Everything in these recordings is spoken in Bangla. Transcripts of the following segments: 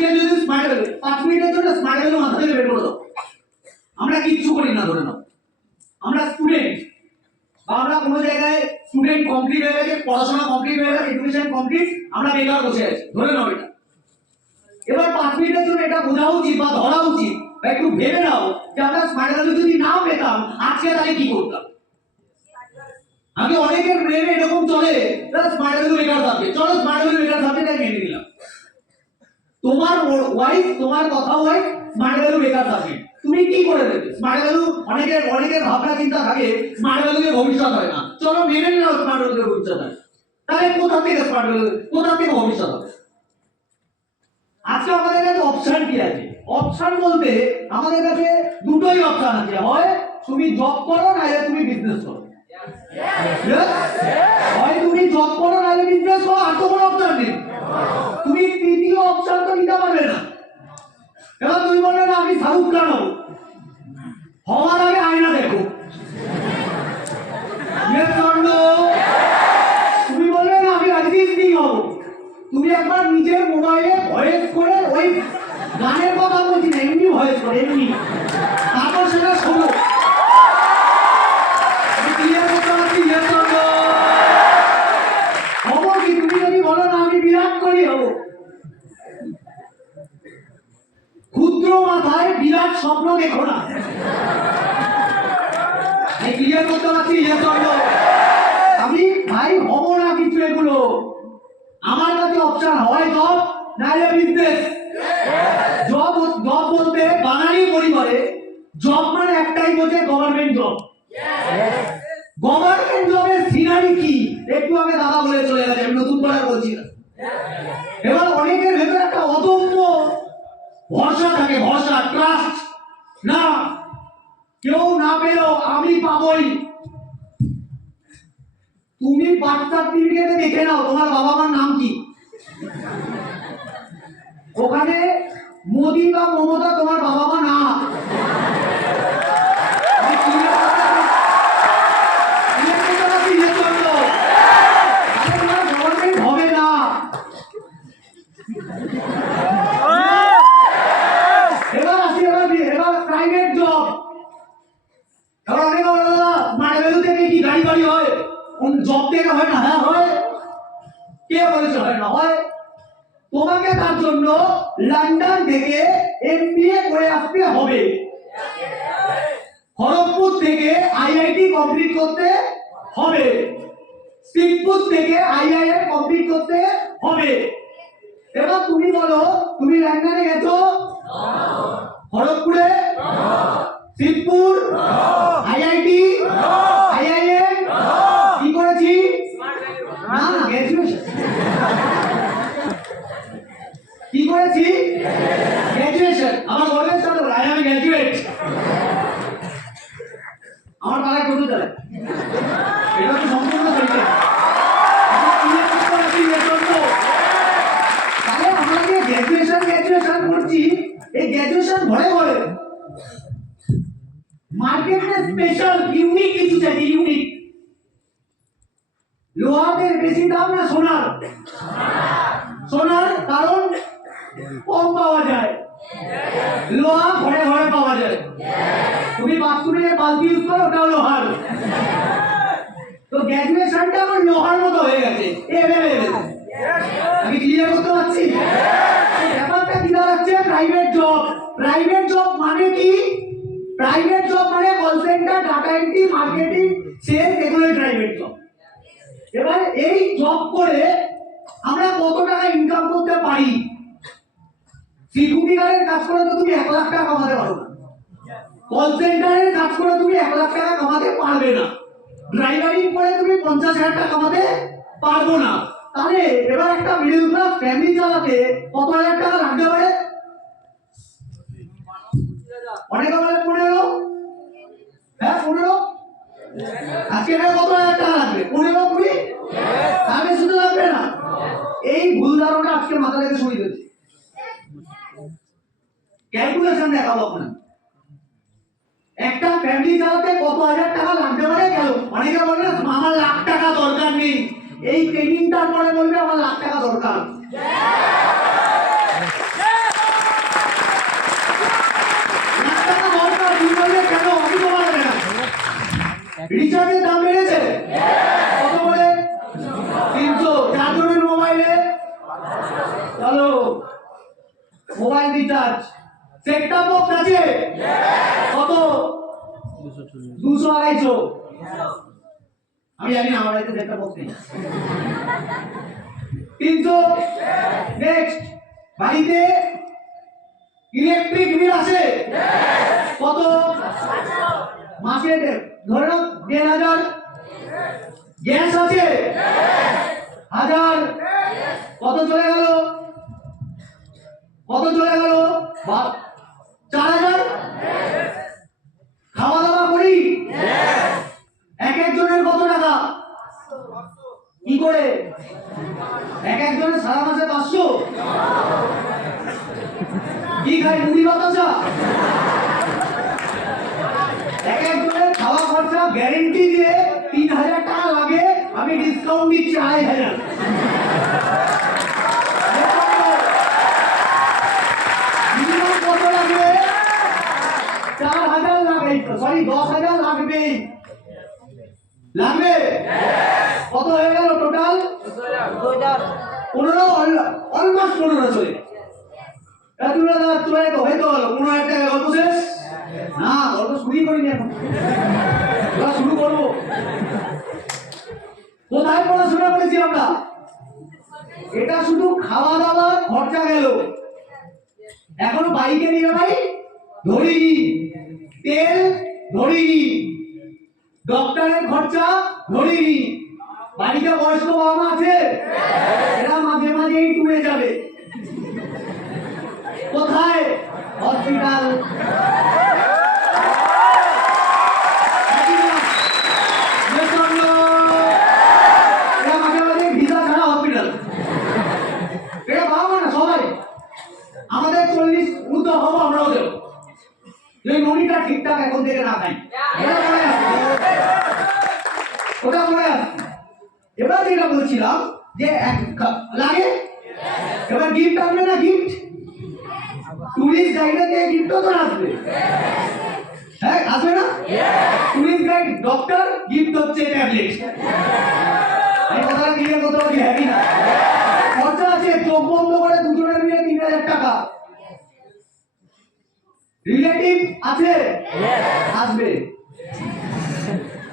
আজকে যদি স্মার্ট ভ্যালু 5 মিনিটের জন্য স্মার্ট ভ্যালু মাথা থেকে বের করে দাও, আমরা কিচ্ছু করি না ধরে নাও। আমরা স্টুডেন্ট, আমরা কোনো জায়গায় স্টুডেন্ট কমপ্লিট হয়ে গেছে, পড়াশোনা কমপ্লিট হয়ে গেছে, এডুকেশন কমপ্লিট, আমরা বেকার বসে আছি ধরে নাও এটা। এবার 5 মিনিটের জন্য এটা বোঝা উচিত বা ধরা উচিত বা একটু ভেবে নাও যে আমরা স্মার্ট ভ্যালু যদি না পেতাম আজকে তাহলে কি করতাম। আগে অনেকের ব্রেনে এরকম চলে স্মার্ট ভ্যালু বেকার থাকবে, চলো স্মার্ট ভ্যালু বেকার থাকবে তাই মেনে নিলাম। তোমার ওয়াইফ, তোমার কথা হয় স্মার্ট ভ্যালু বেকার থাকবে, তুমি কি করে দেবে? স্মার্ট ভ্যালু অনেকের ভাবনা চিন্তা থাকে স্মার্ট ভ্যালুতে ভবিষ্যৎ হয় না, চলো মেনে নিলাম স্মার্ট ভ্যালুতে ভবিষ্যৎ হয়, তাহলে কোথা থেকে স্মার্ট ভ্যালু, কোথা থেকে ভবিষ্যৎ হবে? আজকে আমাদের কাছে অপশন কি আছে? অপশন বলতে আমাদের কাছে দুটোই অপশন আছে, হয় তুমি জব করো নাহলে তুমি বিজনেস করো। হয় তুমি জব করো নাহলে বিজনেস করো, আর তো কোনো অপশন নেই। তুমি তৃতীয় অপশন তো নিতে পারবে না। এবার তুমি বললে না আমি শাহরুখ খান হবো, হওয়ার আগে আয়না দেখো। তুমি বললে না আমি অরিজিৎ সিং হবো, তুমি একবার নিজের মোবাইলে ভয়েস করে, ওই গানের কথা বলছি না, এমনি ভয়েস করে এমনি, তারপর সেটা শোনো। হবো কি? তুমি যদি বলো না আমি বিরাট কোহলি হবো, ক্ষুদ্র মাথায় বিরাট স্বপ্ন দেখো না। ক্লিয়ার করতে পারছি? আমি ভাই হবো না কিছু এগুলো। আমার কাছে অপশন হয় জব নাহলে বিজনেস। জব বলতে বাঙালি পরিবারে জব মানে একটাই বোঝে, গভর্নমেন্ট জব। গভর্নমেন্ট জবের সিনারি কি একটু আগে দাদা বলে চলে গেছে, আমি নতুন করে বলছি না। এবার অনেকের ভেতরে একটা অদম্য ভরসা থাকে, ভরসা, ট্রাস্ট, না কেউ না পেলেও আমি পাবই। তুমি বার্থ সার্টিফিকেটে দেখে নাও তোমার বাবা মার নাম কি, ওখানে মোদি বা মমতা তোমার বাবা মা না। হবে না। এবার আসি, এবার প্রাইভেট জব। এবার অনেকে বলে দাদা স্মার্ট ভ্যালু থেকে কি গাড়ি গাড়ি হয়? কোন জব থেকে হয় না? হ্যাঁ হয়। কে বলেছে হয় না? হয়। তোমাকে তার জন্য লন্ডন থেকে এমবিএ করে আসতে হবে, খড়গপুর থেকে আইআইটি কমপ্লিট করতে হবে, শিবপুর থেকে আইআইএম কমপ্লিট করতে হবে। এবার তুমি বলো তুমি লন্ডনে গেছো, খড়গপুরে, শিবপুর, আইআইটি, আইআইএম কি করেছি? না না, গ্র্যাজুয়েশন। কি করেছি? গ্র্যাজুয়েশন। আমার গর্বের সাথে আই এম গ্র্যাজুয়েট। আমার পাড়ায় কত চলে, এটা তো সম্পূর্ণ হয়েছে। তাহলে আমরা যে গ্র্যাজুয়েশন করছি, এই গ্র্যাজুয়েশন ঘরে ঘরে মার্কেটে স্পেশাল ইউনিক কিছু চাই, ইউনিক। লোহাদের বেশি দাম না সোনার? সোনার, কারণ কম পাওয়া যায়, লোহা ঘরে ঘরে পাওয়া যায়। তুমি বাথরুমে বালতি ইউজ করো, ওটাও লোহার। তো গ্র্যাজুয়েশনটা আমার লোহার মতো হয়ে গেছে। আমি ক্লিয়ার করতে পারছি? ব্যাপারটা কি দাঁড়াচ্ছে? Private job. প্রাইভেট জব মানে কি? প্রাইভেট জব মানে call centre, data entry, marketing, sales, এগুলোই প্রাইভেট জব। এবার এই জব করে আমরা কত টাকা ইনকাম করতে পারি? সিকিউরিটি গার্ডের কাজ করে তো তুমি 1 লাখ টাকা কামাতে পারো না, কল সেন্টারের কাজ করে তুমি 1 লাখ টাকা কামাতে পারবে না, ড্রাইভারিং করে তুমি 50,000 টাকা কামাতে পারবো না। তাহলে এবার একটা মিডল ক্লাস ফ্যামিলি চালাতে কত হাজার টাকা লাগতে পারে? অনেকে বলে 15। হ্যাঁ 15। আজকে কত হাজার টাকা লাগবে? 15, 20। তাহলে শুধু লাগবে না। এই ভুল ধারণা আজকে মাথা থেকে সরিয়ে দিচ্ছে। ক্যালকুলেশন দেখাবো আপনার, একটা ফ্যামিলি চালাতে কত হাজার টাকা লাগতে পারে। কেন অনেকে বলে আমার লাখ টাকা দরকার নেই, এই ট্রেনিংটার পরে বলবে আমার লাখ টাকা দরকার। রিচার্জের দাম বেড়েছে কত করে? 300। চারজনের মোবাইলে চলো mobile recharge. Set top box আছে কত? 200 250। আমি জানি আমার বাড়িতে সেট টপ বক্স নেই। 300। নেক্সট, বাড়িতে ইলেকট্রিক বিল আছে কত? মাসে ধরে নাও 1500। গ্যাস আছে 1000। কত চলে গেল? কত চলে গেল? 4000। খাওয়া দাওয়া করি এক একজনের কত টাকা? কি করে এক একজনের সারা মাসে 500? কি খাই? মুড়ি বাতাসা? এক একজনের খাওয়া খরচা গ্যারেন্টি দিয়ে 3000 টাকা লাগে, আমি ডিসকাউন্ট দিচ্ছি 2500। মিনিমাম কত লাগবে? 4000 লাগবে, সরি 10000 লাগবে। লাগবে কত হয়ে গেল টোটাল? 15। অলমোস্ট 15 চলে চলে তো হয়তো 15,000 টাকা। গল্প শেষ না, গল্প শুরুই করিনি এখন, শুরু করবো। কোথায় পড়াশোনা করেছি আমরা? এটা শুধু খাওয়া দাওয়ার খরচা গেল। এখন বাইকে নিয়ে ভাই ধরিনি, তেল ধরিনি, ডক্টরের খরচা ধরিনি। বাড়িতে বয়স্ক বাবা মা আছে, এরা মাঝে মাঝেই টুরে যাবে। কোথায়? হসপিটাল। এরা মাঝে মাঝে ভিসা ছাড়া হসপিটাল। এরা বাবা মা না সবাই। আমাদের 40 ঊর্ধ্ব হবো, আমরাও দেবো যদি মনিটা ঠিকঠাক এখন থেকে না খাই। ওটা মনে আছে। এবার যেটা বলছিলাম যে লাগে, এবার গিফট আসবে না? গিফট টুরিস্ট গাইডে দিয়ে গিফটও তো আসবে, হ্যাঁ আসবে না? টুরিস্ট গাইড ডক্টর, গিফট হচ্ছে ট্যাবলেট। আমি কথাটা ক্লিয়ার করতে পারি? হ্যাপি না? খরচা আছে, চোখ বন্ধ করে দুজনের মিলে 3000 টাকা। রিলেটিভ আছে আসবে,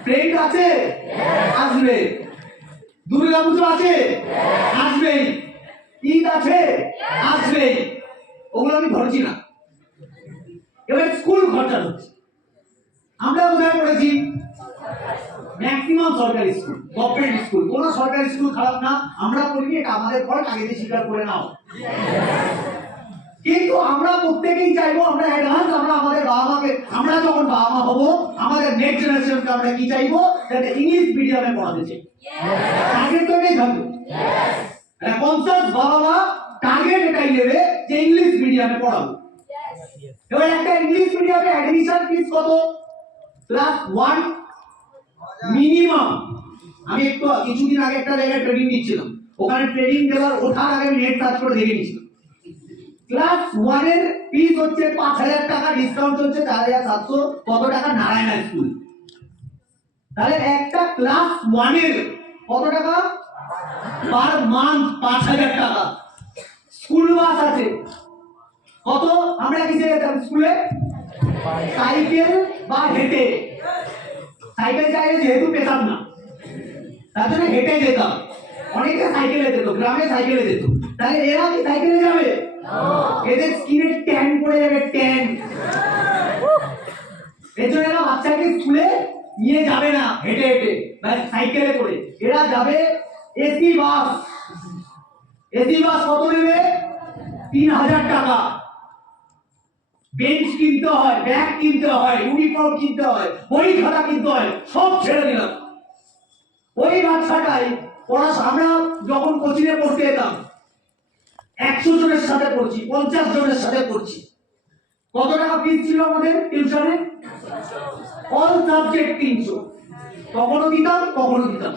ফ্রেন্ড আছে আসবে, দুর্গা পুজো আছে আসবে, ঈদ আছে আসবে। ওগুলো আমি ধরছি না। এবার স্কুল খরচা হচ্ছে। আমরা কোথায় পড়েছি? ম্যাক্সিমাম সরকারি স্কুল, গভর্নমেন্ট স্কুল। কোন সরকারি স্কুল খারাপ না, আমরা পড়িনি, এটা আমাদের ফল্ট, আগে দিয়ে স্বীকার করে নাও। কিন্তু আমরা প্রত্যেকেই চাইবো আমরা অ্যাডভান্স, আমরা আমাদের বাবা মাকে, আমরা যখন বাবা মা হবো আমাদের নেক্সট জেনারেশনকে আমরা কি চাইবো? যাতে ইংলিশ মিডিয়ামে পড়াতে চাই। টার্গেট তো এটাই থাকবে। কনসাস বাবা মা টার্গেট এটাই নেবে যে ইংলিশ মিডিয়ামে পড়াবো। এবার একটা ইংলিশ মিডিয়ামে অ্যাডমিশন ফিস কত? Class 1 minimum. আমি একটু কিছুদিন আগে একটা জায়গায় ট্রেনিং দিচ্ছিলাম, ওখানে ট্রেনিং দেওয়ার ওঠার আগে আমি নেট সার্চ করে দেখে নিয়েছিলাম। ক্লাস 1 এর ফিস হচ্ছে 5000 টাকা, ডিসকাউন্ট হচ্ছে 4700। কত টাকা? নারায়ণ স্কুল। তাহলে একটা ক্লাস 1 এর কত টাকা পার মান্থ? 5000 টাকা। স্কুল বাস আছে কত? আমরা কিসে যেতাম স্কুলে? সাইকেল বা হেঁটে। সাইকেল চাইলে যেহেতু পেতাম না, তার জন্য হেঁটে যেতাম। অনেকে সাইকেলে যেত, গ্রামে সাইকেলে যেত। তাহলে এরা কি সাইকেলে যাবে? এদের স্কিনে ট্যান পড়ে যাবে, ট্যান। এর জন্য এরা বাচ্চাকে স্কুলে নিয়ে যাবে না হেঁটে হেঁটে বা সাইকেলে করে, এরা যাবে এসি বাস। এসি বাস কত নেবে? 3000 টাকা। বেঞ্চ কিনতে হয়, ব্যাগ কিনতে হয়, ইউনিফর্ম কিনতে হয়, বই খাতা কিনতে হয়, সব ছেড়ে দিলাম। ওই বাচ্চাটাই আমরা যখন কোচিংয়ে পড়তে যেতাম 100 জনের সাথে পড়ছি, 50 জনের সাথে পড়ছি। কত টাকা ফিস ছিল আমাদের টিউশনে? All subject 300। কখনো দিতাম, কখনো দিতাম।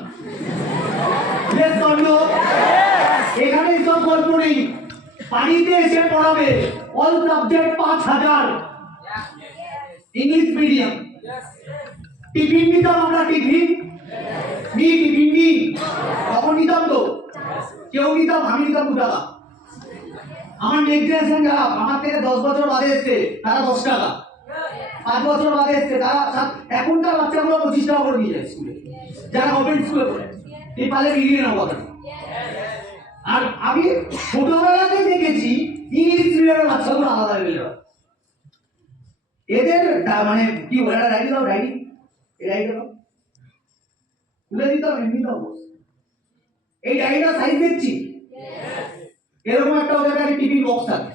এখানে সব গল্প নেই, বাড়িতে এসে পড়াবে। All subject 5000, English medium. Tiffin নিতাম আমরা, টিফিন নি তখন নিতাম তো, কেউ নিতাম, আমি নিতাম 2 টাকা। আমার নেক্সট জেনারেশন যারা আমার থেকে 10 বছর বাদে এসছে তারা 10 টাকা, 5 বছর বাদে এসছে তারা, এখনকার বাচ্চাগুলো 25 টাকা করে নিয়ে যায় স্কুলে, যারা ওপেন স্কুলে পড়ে। এই পালে মিলিয়ে নেওয়া কথা। আর আমি ছোটবেলাতে দেখেছি ইংলিশ মিডিয়ামের বাচ্চাগুলো আলাদা লেভেলের। এদের মানে কি বলে, একটা রাইডি দাও, রাইডি এই রাইডি দাও, তুলে দিতাম, এমনি দাও। এই রাইডার সাইজ দেখছি এরকম একটা ওদের কাছে টিফিন বক্স থাকে,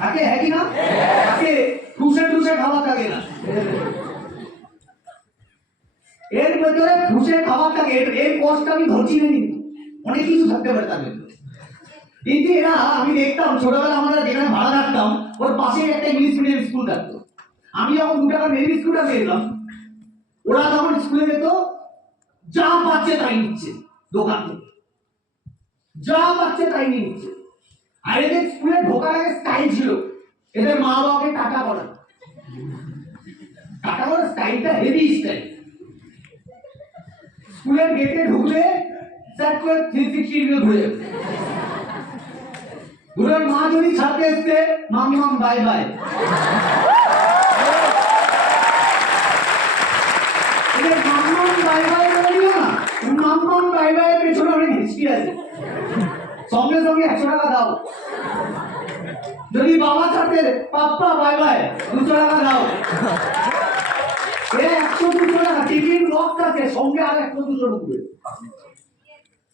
থাকে হ্যাঁ কি না, থাকে ঠুসে খাবার থাকে না, এর ভেতরে ঠুসে খাবার থাকে। এর কষ্টটা আমি ধরছি না, কিন্তু অনেক কিছু থাকতে পারে তার ভেতরে। কিন্তু এরা, আমি দেখতাম ছোটবেলা আমরা যেখানে ভাড়া থাকতাম ওর পাশে একটা ইংলিশ মিডিয়াম স্কুল থাকতো। আমি যখন 2 টাকা মেরি স্কুলটা পেলাম, ওরা যখন স্কুলে যেত যা পাচ্ছে তাই নিচ্ছে দোকান থেকে, যা পাচ্ছে তাই নিচ্ছে। আর এদের স্কুলে ঢোকার আগে স্টাইল ছিল, এদের মা বাবাকে টাকা করা, টাকা করার স্টাইলটা হেভি স্টাইল। স্কুলের গেটে ঢুকলে স্যার করে 360 ডিগ্রি ঘুরে যাবে, ঘুরে মা যদি ছাড়তে এসছে মাম বাই বাই। বাই বাই পেছনে অনেক হিস্ট্রি আছে, সঙ্গে সঙ্গে 100 টাকা দাও। যদি বাবা ছাড়তে পাপ্পা বাই বাই 200 টাকা দাও। 100-200 টাকা টিফিন বক্স আছে, সঙ্গে আর 100-200 ঢুকবে।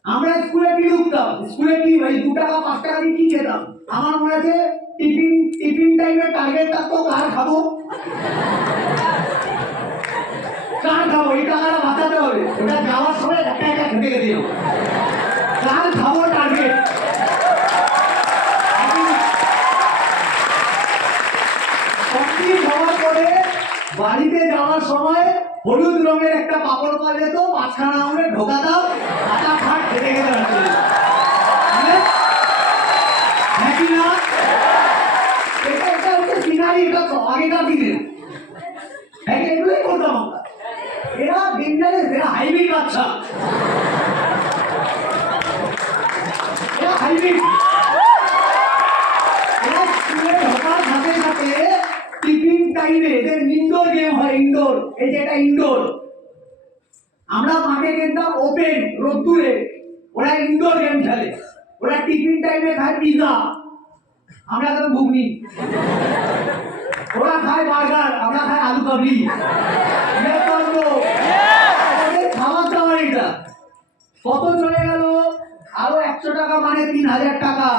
আমরা স্কুলে কি ঢুকতাম, স্কুলে কি ভাই 2 টাকা 5 টাকা দিয়ে কি খেতাম? আমার মনে আছে টিফিন টাইমের টার্গেট থাকতো কার খাবো, এই টাকাটা বাঁচাতে হবে, ওটা যাওয়ার সময় একটা খেতে খেতে যাবো, কার খাবো টার্গেট। খাওয়ার পরে বাড়িতে যাওয়ার সময় হলুদ রঙের একটা পাপড় পাওয়া যেত, 5খানা আঙুলে ঢোকা দাও, আটা ফাট খেতে খেতে আসছে। এটা হচ্ছে সিনারি, এটা আগেকার দিনে এগুলোই করতাম আমরা। এরা ডেঞ্জারাস, এরা হাইব্রিড বাচ্চা, এরা হাইব্রিড। এরা স্কুলে ঢোকার সাথে সাথে টিফিন টাইমে এদের ইনডোর গেম হয়, ইনডোর, এই যে এটা ইনডোর। আমরা মাঠে গেলাম ওপেন রোদ্দুরে, ওরা ইনডোর গেম খেলে। ওরা টিফিন টাইমে খায় পিজা, আমরা তো ঘুগনি। ওরা খায় বার্গার, আমরা খাই আলু কাবলি। খাবার দাবার এটা কত চলে গেল, আরো 100 টাকা মানে 3000 টাকা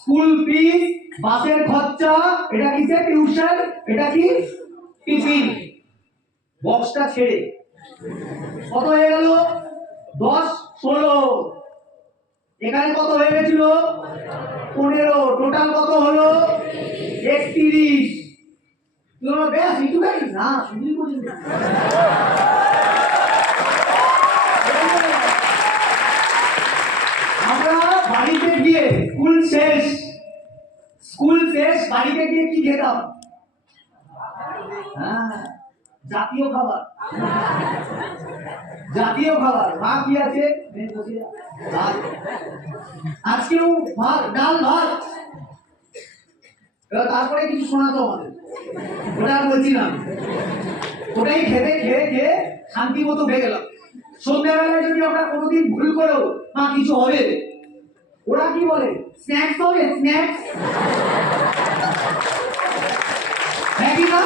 স্কুল ফিস, বাসের খরচা, এটা কিসে টিউশন, এটা কি টিফিন বক্সটা ছেড়ে কত হয়ে গেল 10-16। এখানে কত হয়ে গেছিল 15, টোটাল কত হলো 31। তোমরা বেশ একটু গাড়ি না শুনলি করি না। আমরা বাড়িতে গিয়ে স্কুল শেষ বাড়িতে গিয়ে কি খেতাম? হ্যাঁ, জাতীয় খাবার, জাতীয় খাবার। মা কি আছে ভাত, আজকেও ভাত, ডাল ভাত। তারপরে কিছু শোনাতো আমাদের, ওটা বলছিলাম, ওটাই খেতে খেয়ে খেয়ে শান্তি মতো হয়ে গেলাম। সন্ধ্যাবেলায় যদি আমরা কোনোদিন ভুল করো মা কিছু হবে, ওরা কি বলে স্ন্যাক্স হবে, স্ন্যাক্স। হ্যাঁ কি না,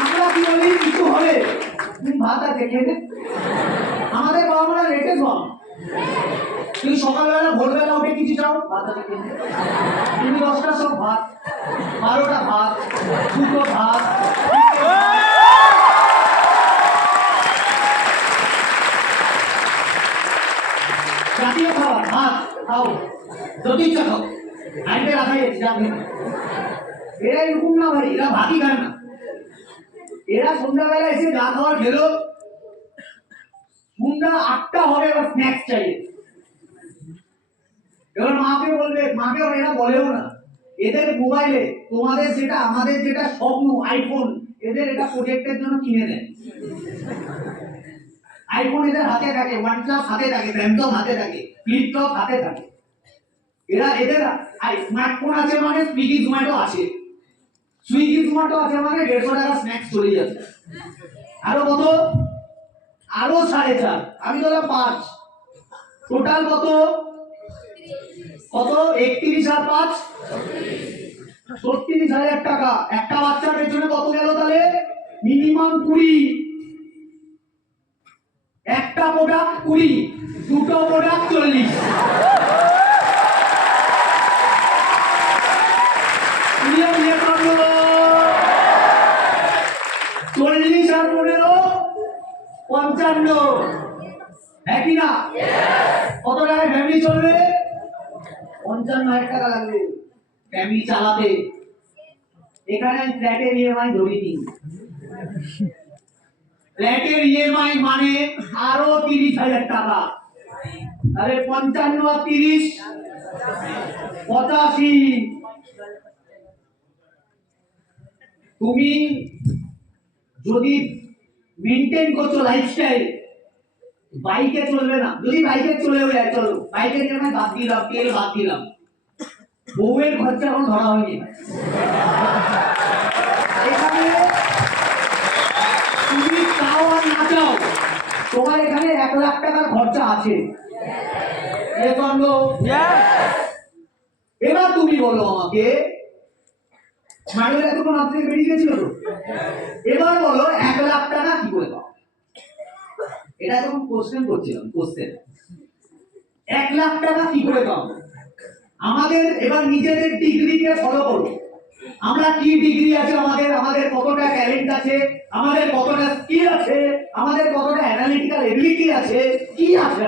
আমরা কি বলি কিছু হবে, ভাত আছে খেয়ে নে। আমাদের বাবা মারা রেটে কম, তুমি সকালবেলা ভোরবেলা উঠে কিছু চাও, ভাত আছে খেয়ে নে। তুমি 10টার সব ভাত, 12টা ভাত, 2টো ভাত, জাতীয় খাবার ভাত খাও, যদি ইচ্ছা খাও, আইতে রাখাই আছে। এরা এরকম না ভাই, এরা ভাতই খায় না। এরা সন্ধ্যাবেলা এসে যা খাবার খেলো, সন্ধ্যা 8টা হবে, এবার স্ন্যাক্স চাই। এবার মাকে বলবে, মাকে এরা বলেও না, এদের মোবাইলে তোমাদের যেটা আমাদের যেটা স্বপ্ন আইফোন, এদের এটা প্রজেক্টের জন্য কিনে দেয়। আইফোন এদের হাতে থাকে, ওয়ানপ্লাস হাতে থাকে, স্যামসাং হাতে থাকে, ফ্লিপটপ হাতে থাকে। এদের স্মার্টফোন আছে মানে সুইগি জোম্যাটো আছে, সুইগি জোম্যাটো আছে মানে 150 টাকা স্ন্যাক্স চলে যাচ্ছে। আরো কত? আরো 4.5, আমি বললাম 5, টোটাল কত? কত? 31 আর 5 36,000 টাকা। একটা বাচ্চার পেছনে কত গেল তাহলে? মিনিমাম 20। একটা প্রোডাক্ট 20, দুটো প্রোডাক্ট 40। 40 আর 15 55, একই না? কত টাকায় ফ্যামিলি চলবে? 55,000 টাকা লাগবে ফ্যামিলি চালাতে। এখানে ফ্ল্যাটের ইএমআই ধরিনি, ফ্ল্যাটের ইএমআই মানে আরো 30,000 টাকা। তাহলে 55 আর 30 85। তুমি যদি মেনটেন করছো লাইফস্টাইল, বাইকে চলবে না। যদি বাইকে চলেও যায়, চলো বাইকের ইএমআই বাদ দিলাম, তেল বাদ দিলাম, বউয়ের খরচা এখন ধরা হয়নি। এখানে তুমি চাও আর না চাও, তোমার এখানে 1 লাখ টাকার খরচা আছে। এবার তুমি বলো আমাকে, মাইলের এতক্ষণ হাত থেকে বেরিয়ে গেছিল তো, এবার বলো 1 লাখ টাকা কি করে পাও? এটা যখন কোশ্চেন করছিলাম, কোশ্চেন 1 লাখ টাকা কি করে পাও? আমাদের এবার নিজেদের ডিগ্রিকে ফলো করো। আমরা কি ডিগ্রি আছে আমাদের, আমাদের কতটা ট্যালেন্ট আছে, আমাদের কতটা স্কিল আছে, আমাদের কতটা অ্যানালিটিক্যাল এবিলিটি আছে, কি আছে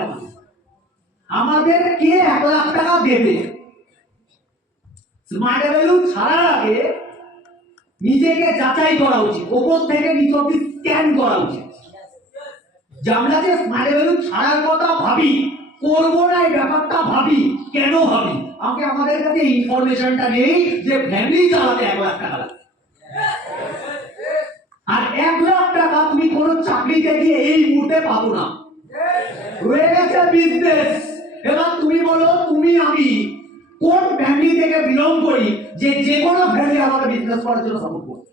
আমাদের কে 1 লাখ টাকা দেবে? স্মার্ট ভ্যালু ছাড়ার আগে নিজেকে যাচাই করা উচিত, উপর থেকে নিচ অবধি স্ক্যান করা উচিত। যে আমরা যে স্মার্ট ভ্যালু ছাড়ার কথা ভাবি, করবো না এই ব্যাপারটা ভাবি, কেন ভাবি? আমাদের কাছে ইনফরমেশনটা নেই যে ফ্যামিলি চালাতে 1 লাখ টাকা লাগে। আর 1 লাখ টাকা তুমি কোনো চাকরিতে গিয়ে এই মুহূর্তে পাবো না, রয়ে গেছে বিজনেস। এবার তুমি বলো, তুমি আমি কোন ফ্যামিলি থেকে বিলং করি যে যে কোনো ফ্যামিলি আমাকে বিজনেস করার জন্য সাপোর্ট করবে,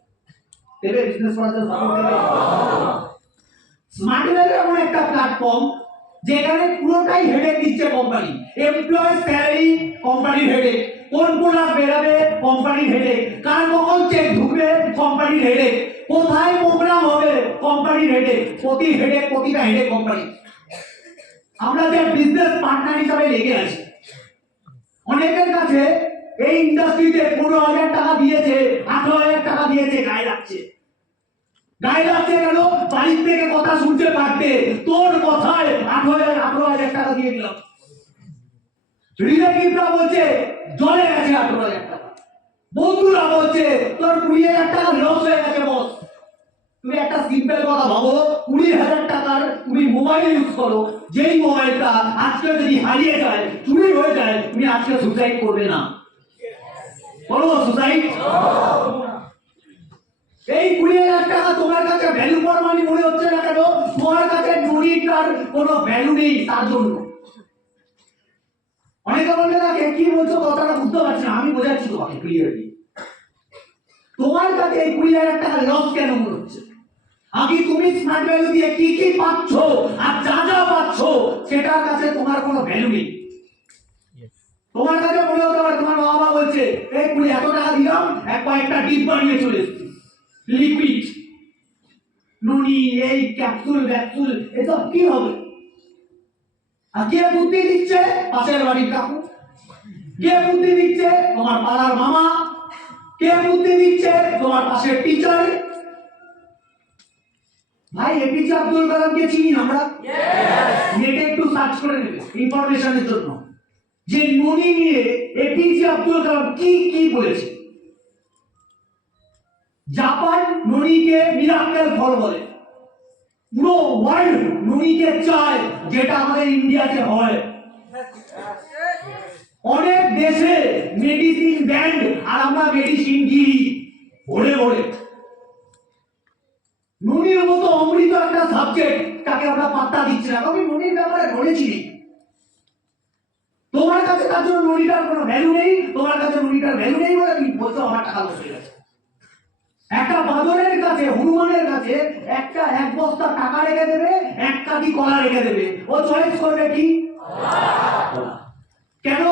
দেবে বিজনেস করার জন্য সাপোর্ট দেবে। স্মার্ট ভ্যালু এমন একটা প্ল্যাটফর্ম যেখানে পুরোটাই হেডেক দিচ্ছে কোম্পানি। এমপ্লয়ি স্যালারি কোম্পানির হেডেক, কোন প্রোডাক্ট বেরাবে কোম্পানির হেডেক, কার কখন চেক ঢুকবে কোম্পানির হেডেক, কোথায় প্রোগ্রাম হবে কোম্পানির হেডেক, প্রতিটা হেডেক কোম্পানি। আমরা যে বিজনেস পার্টনার হিসাবে লেগে আছি, অনেকের কাছে এই ইন্ডাস্ট্রিতে 15,000 টাকা দিয়েছে, 18,000 টাকা দিয়েছে, গায়ে লাগছে। গায়ে লাগছে কেন? বাড়ির থেকে কথা শুনতে পারতে, তোর কথায় 18,000 টাকা দিয়ে দিলাম। রিলেটিভরা বলছে জলে গেছে 18,000 টাকা, বন্ধুরা বলছে তোর 20,000 টাকা লস হয়ে গেছে বস। তুমি একটা সিম্পল কথা ভাবো, 20,000 টাকার তুমি মোবাইল ইউজ করো, যেই মোবাইলটা আজকে যদি হারিয়ে যায়, চুরি হয়ে যায়, তুমি আজকে সুসাইড করবে না? বলো সুসাইড? এই 20,000 টাকা তোমার কাছে ভ্যালু ফর মানি মনে হচ্ছে না কেন? তোমার কাছে নুরিটার কোনো ভ্যালু নেই তার জন্য। অনেকে বলবে না কি বলছো, কথাটা বুঝতে পারছি না, আমি বোঝাচ্ছি তোমাকে ক্লিয়ারলি। তোমার কাছে এই 20,000 টাকা লস কেন মনে হচ্ছে? আগে তুমি স্মার্ট ভ্যালু দিয়ে কি কি পাচ্ছ আর যা যা পাচ্ছ সেটার কাছে তোমার কোনো ভ্যালু নেই। তোমার কাছে মনে হতে পারে তোমার বাবা বলছে এই 100 টাকা দিলাম, কয়েকটা ডিব্বা নিয়ে চলে এসেছি, লিকুইড নুনি, এই ক্যাপসুল এসব কি হবে? আর কে বুদ্ধি দিচ্ছে? পাশের বাড়ির কাকু। কে বুদ্ধি দিচ্ছে? তোমার পাড়ার মামা। কে বুদ্ধি দিচ্ছে? তোমার পাশের টিচার। ভাই এপিজে আব্দুল কালামকে চিনি আমরা, নেটে একটু সার্চ করে নেবে ইনফরমেশনের জন্য, যে নুনি নিয়ে এপিজে আব্দুল কালাম কি কি বলেছে। জাপান নুনিকে মিরাকেল ফল বলে, পুরো ওয়ার্ল্ড নুনিকে চায়, যেটা আমাদের ইন্ডিয়াতে হয়। অনেক দেশে মেডিসিন ব্যান্ড আর আমরা মেডিসিন গিরি ভরে ভরে। নুনির মতো অমৃত একটা সাবজেক্ট, তাকে আমরা পাত্তা দিচ্ছি না। আমি নুনির ব্যাপারে বলেছি, তোমার কাছে তার জন্য নুনিটার কোনো ভ্যালু নেই, তোমার কাছে নুনিটার ভ্যালু নেই বলে তুমি বলছো আমার টাকা লস হয়ে গেছে। একটা বাদরের কাছে, হনুমানের কাছে একটা এক বস্তা টাকা রেখে দেবে, এক কাঠি কলা রেখে দেবে, ও চয়েস করবে কি? কেন?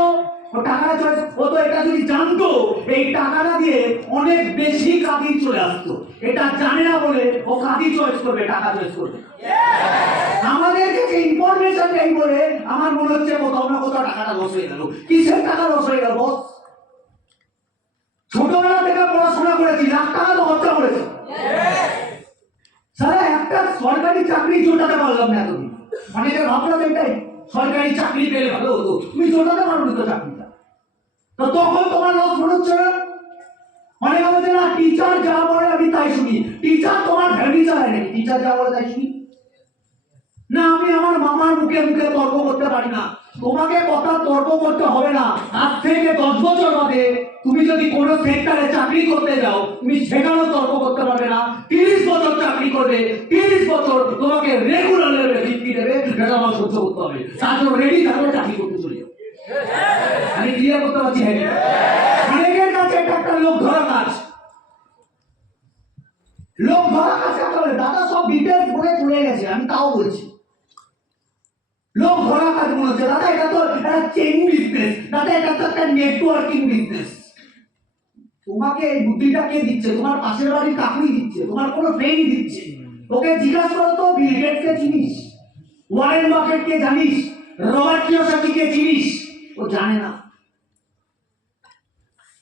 ও টাকাটা চয়েস, ও তো এটা যদি জানতো এই টাকাটা দিয়ে অনেক বেশি কাঁদি চলে আসতো, এটা জানে না বলে ও কাঁদি চয়েস করবে, টাকা চয়েস করবে। আমাদের কাছে ইনফরমেশন নেই বলে আমার মনে হচ্ছে কোথাও না কোথাও টাকাটা লস হয়ে গেল। কিসের টাকা লস হয়ে গেল বস? ছোটবেলা থেকে পড়াশোনা করেছি, লাখ টাকা তো খরচা করেছি, সারা একটা সরকারি চাকরি জোটাতে পারলাম না এতদিন। অনেকে ভাবলাম এটাই সরকারি চাকরি পেলে ভালো হতো, তুমি জোটাতে পারো তো চাকরিটা, তো তখন তোমার লস মনে হচ্ছে না? অনেকে বলছে না টিচার যা বলে আমি তাই শুনি, টিচার তোমার ফ্যামিলি চালায় নাকি? টিচার যা বলে তাই শুনি না? আমি আমার মামার মুখে মুখে তর্ক করতে পারি না, তোমাকে কথা তর্ক করতে হবে না। আজ থেকে 10 বছর বাদে তুমি যদি কোনো সেক্টরে চাকরি করতে যাও, তুমি সেখানেও তর্ক করতে পারবে না। 30 বছর চাকরি করবে, 30 বছর তোমাকে রেগুলার লেভেলে ভিত্তি দেবে, এটা আমার সহ্য করতে হবে। তার জন্য রেডি থাকবে, চাকরি করতে চলে যাও। আমি ক্লিয়ার করতে পারছি? হ্যাঁ, অনেকের কাছে এটা একটা লোক ধরা কাজ, লোক ধরা কাজ কাকে বলে? দাদা সব ডিটেলস বলে চলে গেছে, আমি তাও বলছি। লোক ধরা কাজ মনে হচ্ছে দাদা এটা তো একটা চেইন বিজনেস, দাদা এটা তো একটা নেটওয়ার্কিং বিজনেস। তোমাকে এই বুদ্ধিটা কে দিচ্ছে? তোমার পাশের বাড়ির কাকুই দিচ্ছে, তোমার কোনো ফ্রেন্ড দিচ্ছে। ওকে জিজ্ঞাসা করো তো, বিল গেটসকে চিনিস? ওয়ারেন বাফেটকে জানিস? রবার্ট কিওসাকিকে চিনিস? ও জানে না।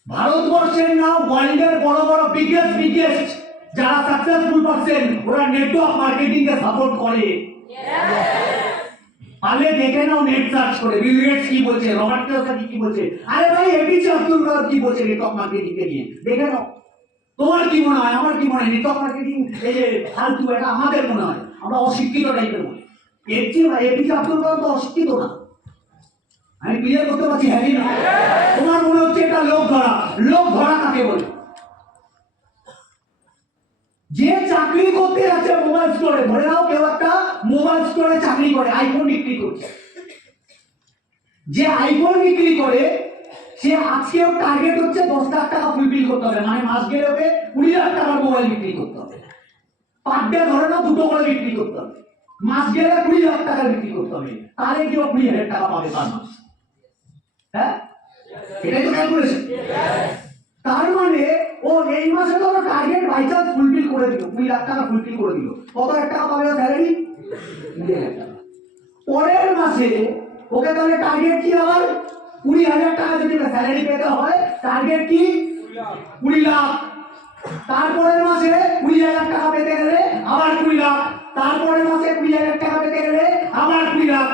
ভারতবর্ষের না ওয়ার্ল্ডের বড় বড় বিগেস্ট যারা সাকসেসফুল পারসন, ওরা নেটওয়ার্ক মার্কেটিং কে সাপোর্ট করে। আলে দেখে নাও, নেট সার্চ করে বিল গেটস কি বলছে, রবার্ট কিওসাকি কি বলছে, আরে ভাই এপিজে আব্দুল কালাম কি বলছে নেটওয়ার্ক মার্কেটিং কে নিয়ে, দেখে নাও। তোমার কি মনে হয়, আমার কি মনে হয় নেটওয়ার্ক মার্কেটিং এই যে ফালতু, এটা আমাদের মনে হয় আমরা অশিক্ষিত টাইপের বলি। এপিজে আব্দুল কালাম তো অশিক্ষিত না। আমি ক্লিয়ার করতে পারছি? হ্যাঁ না? তোমার মনে হচ্ছে এটা লোক ধরা। লোক ধরা কাকে বলে? যে চাকরি করতে যাচ্ছে মোবাইল স্টোরে, ধরে নাও কেউ একটা মোবাইল স্টোরে চাকরি করে, আইফোন বিক্রি করছে। যে আইফোন বিক্রি করে সে আজকেও টার্গেট হচ্ছে 10 লাখ টাকা ফুলফিল করতে হবে, মানে মাস গেলে ওকে 20 লাখ টাকার মোবাইল বিক্রি করতে হবে। পার ডে ধরে নাও 2টো করে বিক্রি করতে হবে, মাস গেলে 20 লাখ টাকা বিক্রি করতে হবে, তাহলে কি ও 20,000 টাকা পাবে তার মাস? হ্যাঁ, এটাই তো ক্যালকুলেশন। তার মানে ও এই মাসে তো টার্গেট বাই চান্স ফুলফিল করে দিল, 20 লাখ টাকা ফুলফিল করে দিল, কত লাখ টাকা পাবে স্যালারি? 20 লাখ টাকা। পরের মাসে ওকে তাহলে টার্গেট কি আবার 20,000 টাকা যদি স্যালারি পেতে হয়, টার্গেট কি 20 লাখ। তারপরের মাসে 20,000 টাকা পেতে গেলে আবার 20 লাখ, তারপরের মাসে 20,000 টাকা পেতে গেলে আবার 20 লাখ।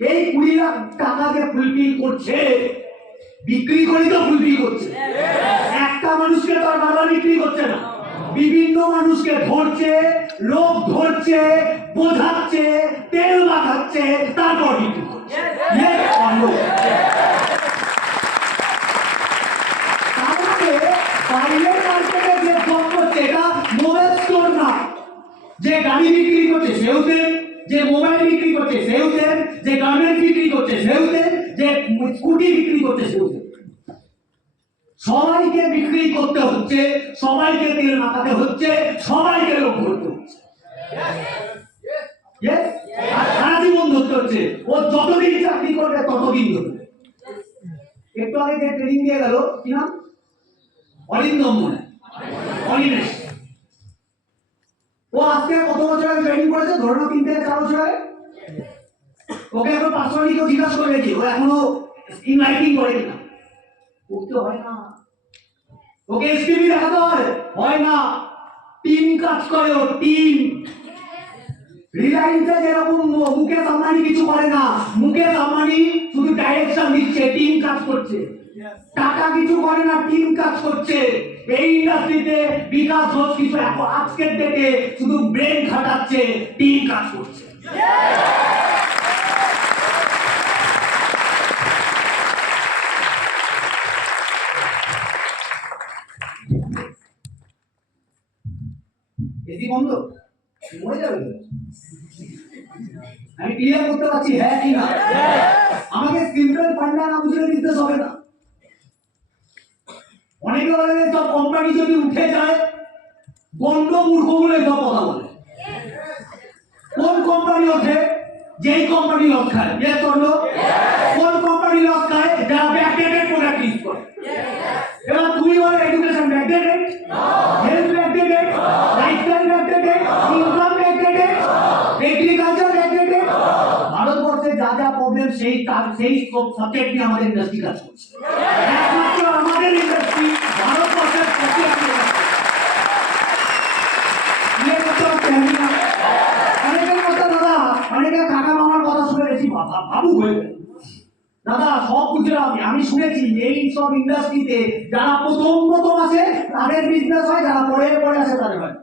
এই 20 লাখ টাকা যে ফুলফিল করছে, বিক্রি করে তো ফুলফিল করছে। একটা মানুষকে তো আর বারবার বিক্রি করছে না, বিভিন্ন মানুষকে ধরছে, লোক ধরছে, বোঝাচ্ছে, তেল মাখাচ্ছে, তারপর বিক্রি করছে। বাইরের মার্কেটে যে জব করছে, এটা মোবাইল স্টোর না। যে গাড়ি বিক্রি করছে সেও সেম, যে মোবাইল বিক্রি করছে সেও সেম, যে গার্মেন্টস বিক্রি করছে সেও সেম, যে স্কুটি বিক্রি করছে সেও সেম। সবাইকে বিক্রি করতে হচ্ছে, সবাইকে তেল মাখাতে হচ্ছে, সবাইকে লোক ধরতে হচ্ছে। আর সারা জীবন ধরতে হচ্ছে। ও যতদিন চাকরি করবে ততদিন ধরবে। একটু আগে যে ট্রেনিং দিয়ে গেল, কি নাম? অরিন্দম মনে, অনিমেষ। ও আজকে কত বছর আগে ট্রেনিং করেছে? ধরে নাও 3 থেকে 4 বছর আগে। ওকে এখন পার্সোনালি কেউ জিজ্ঞাসা করে কি ও এখনো ইনভাইটিং করে কিনা? করতে হয় না। ওকে এসপিবি দেখাতে হয় না। টিম কাজ করে, ও টিম। রিলায়েন্সে যেরকম মুকেশ আম্বানি কিছু করে না, মুকেশ আম্বানি শুধু ডাইরেকশন দিচ্ছে, টিম কাজ করছে। টাকা কিছু করে না, টিম কাজ করছে। এই ইন্ডাস্ট্রিতে বিকাশ ঘোষ কিছু আজকের ডেটে শুধু ব্রেন খাটাচ্ছে, টিম কাজ করছে। এসি বন্ধ, মরে যাবে তো। আমি ক্লিয়ার করতে পারছি হ্যাঁ কি না? আমাকে সিম্পল ফান্ডা না বুঝলে দিতে হবে না। অনেকে বলে সব কোম্পানি যদি উঠে যায় গন্ড মূর্খগুলো সব কথা বলে। কোন কোম্পানি ওঠে? যেই কোম্পানি লস খায়। Yes or no? কোন কোম্পানি লস খায়? যারা ব্যাকডেটেড প্রোডাক্ট ইউজ করে। এবার তুমি বলে education backdated, health backdated, lifestyle backdated, income backdated, agriculture backdated. ভারতবর্ষে যা যা প্রবলেম সেই সব সাবজেক্ট নিয়ে আমাদের ইন্ডাস্ট্রি কাজ করছে। একমাত্র আমাদের ইন্ডাস্ট্রি ভারতবর্ষের সবচেয়ে অনেকের কথা দাদা, অনেকে কাকা মামার কথা শুনে বেশি ভাবুক হয়ে গেল। দাদা সব বুঝলাম, আমি শুনেছি এই সব ইন্ডাস্ট্রিতে যারা প্রথম আছে তাদের বিজনেস হয়, যারা পরে আসে তাদের হয়।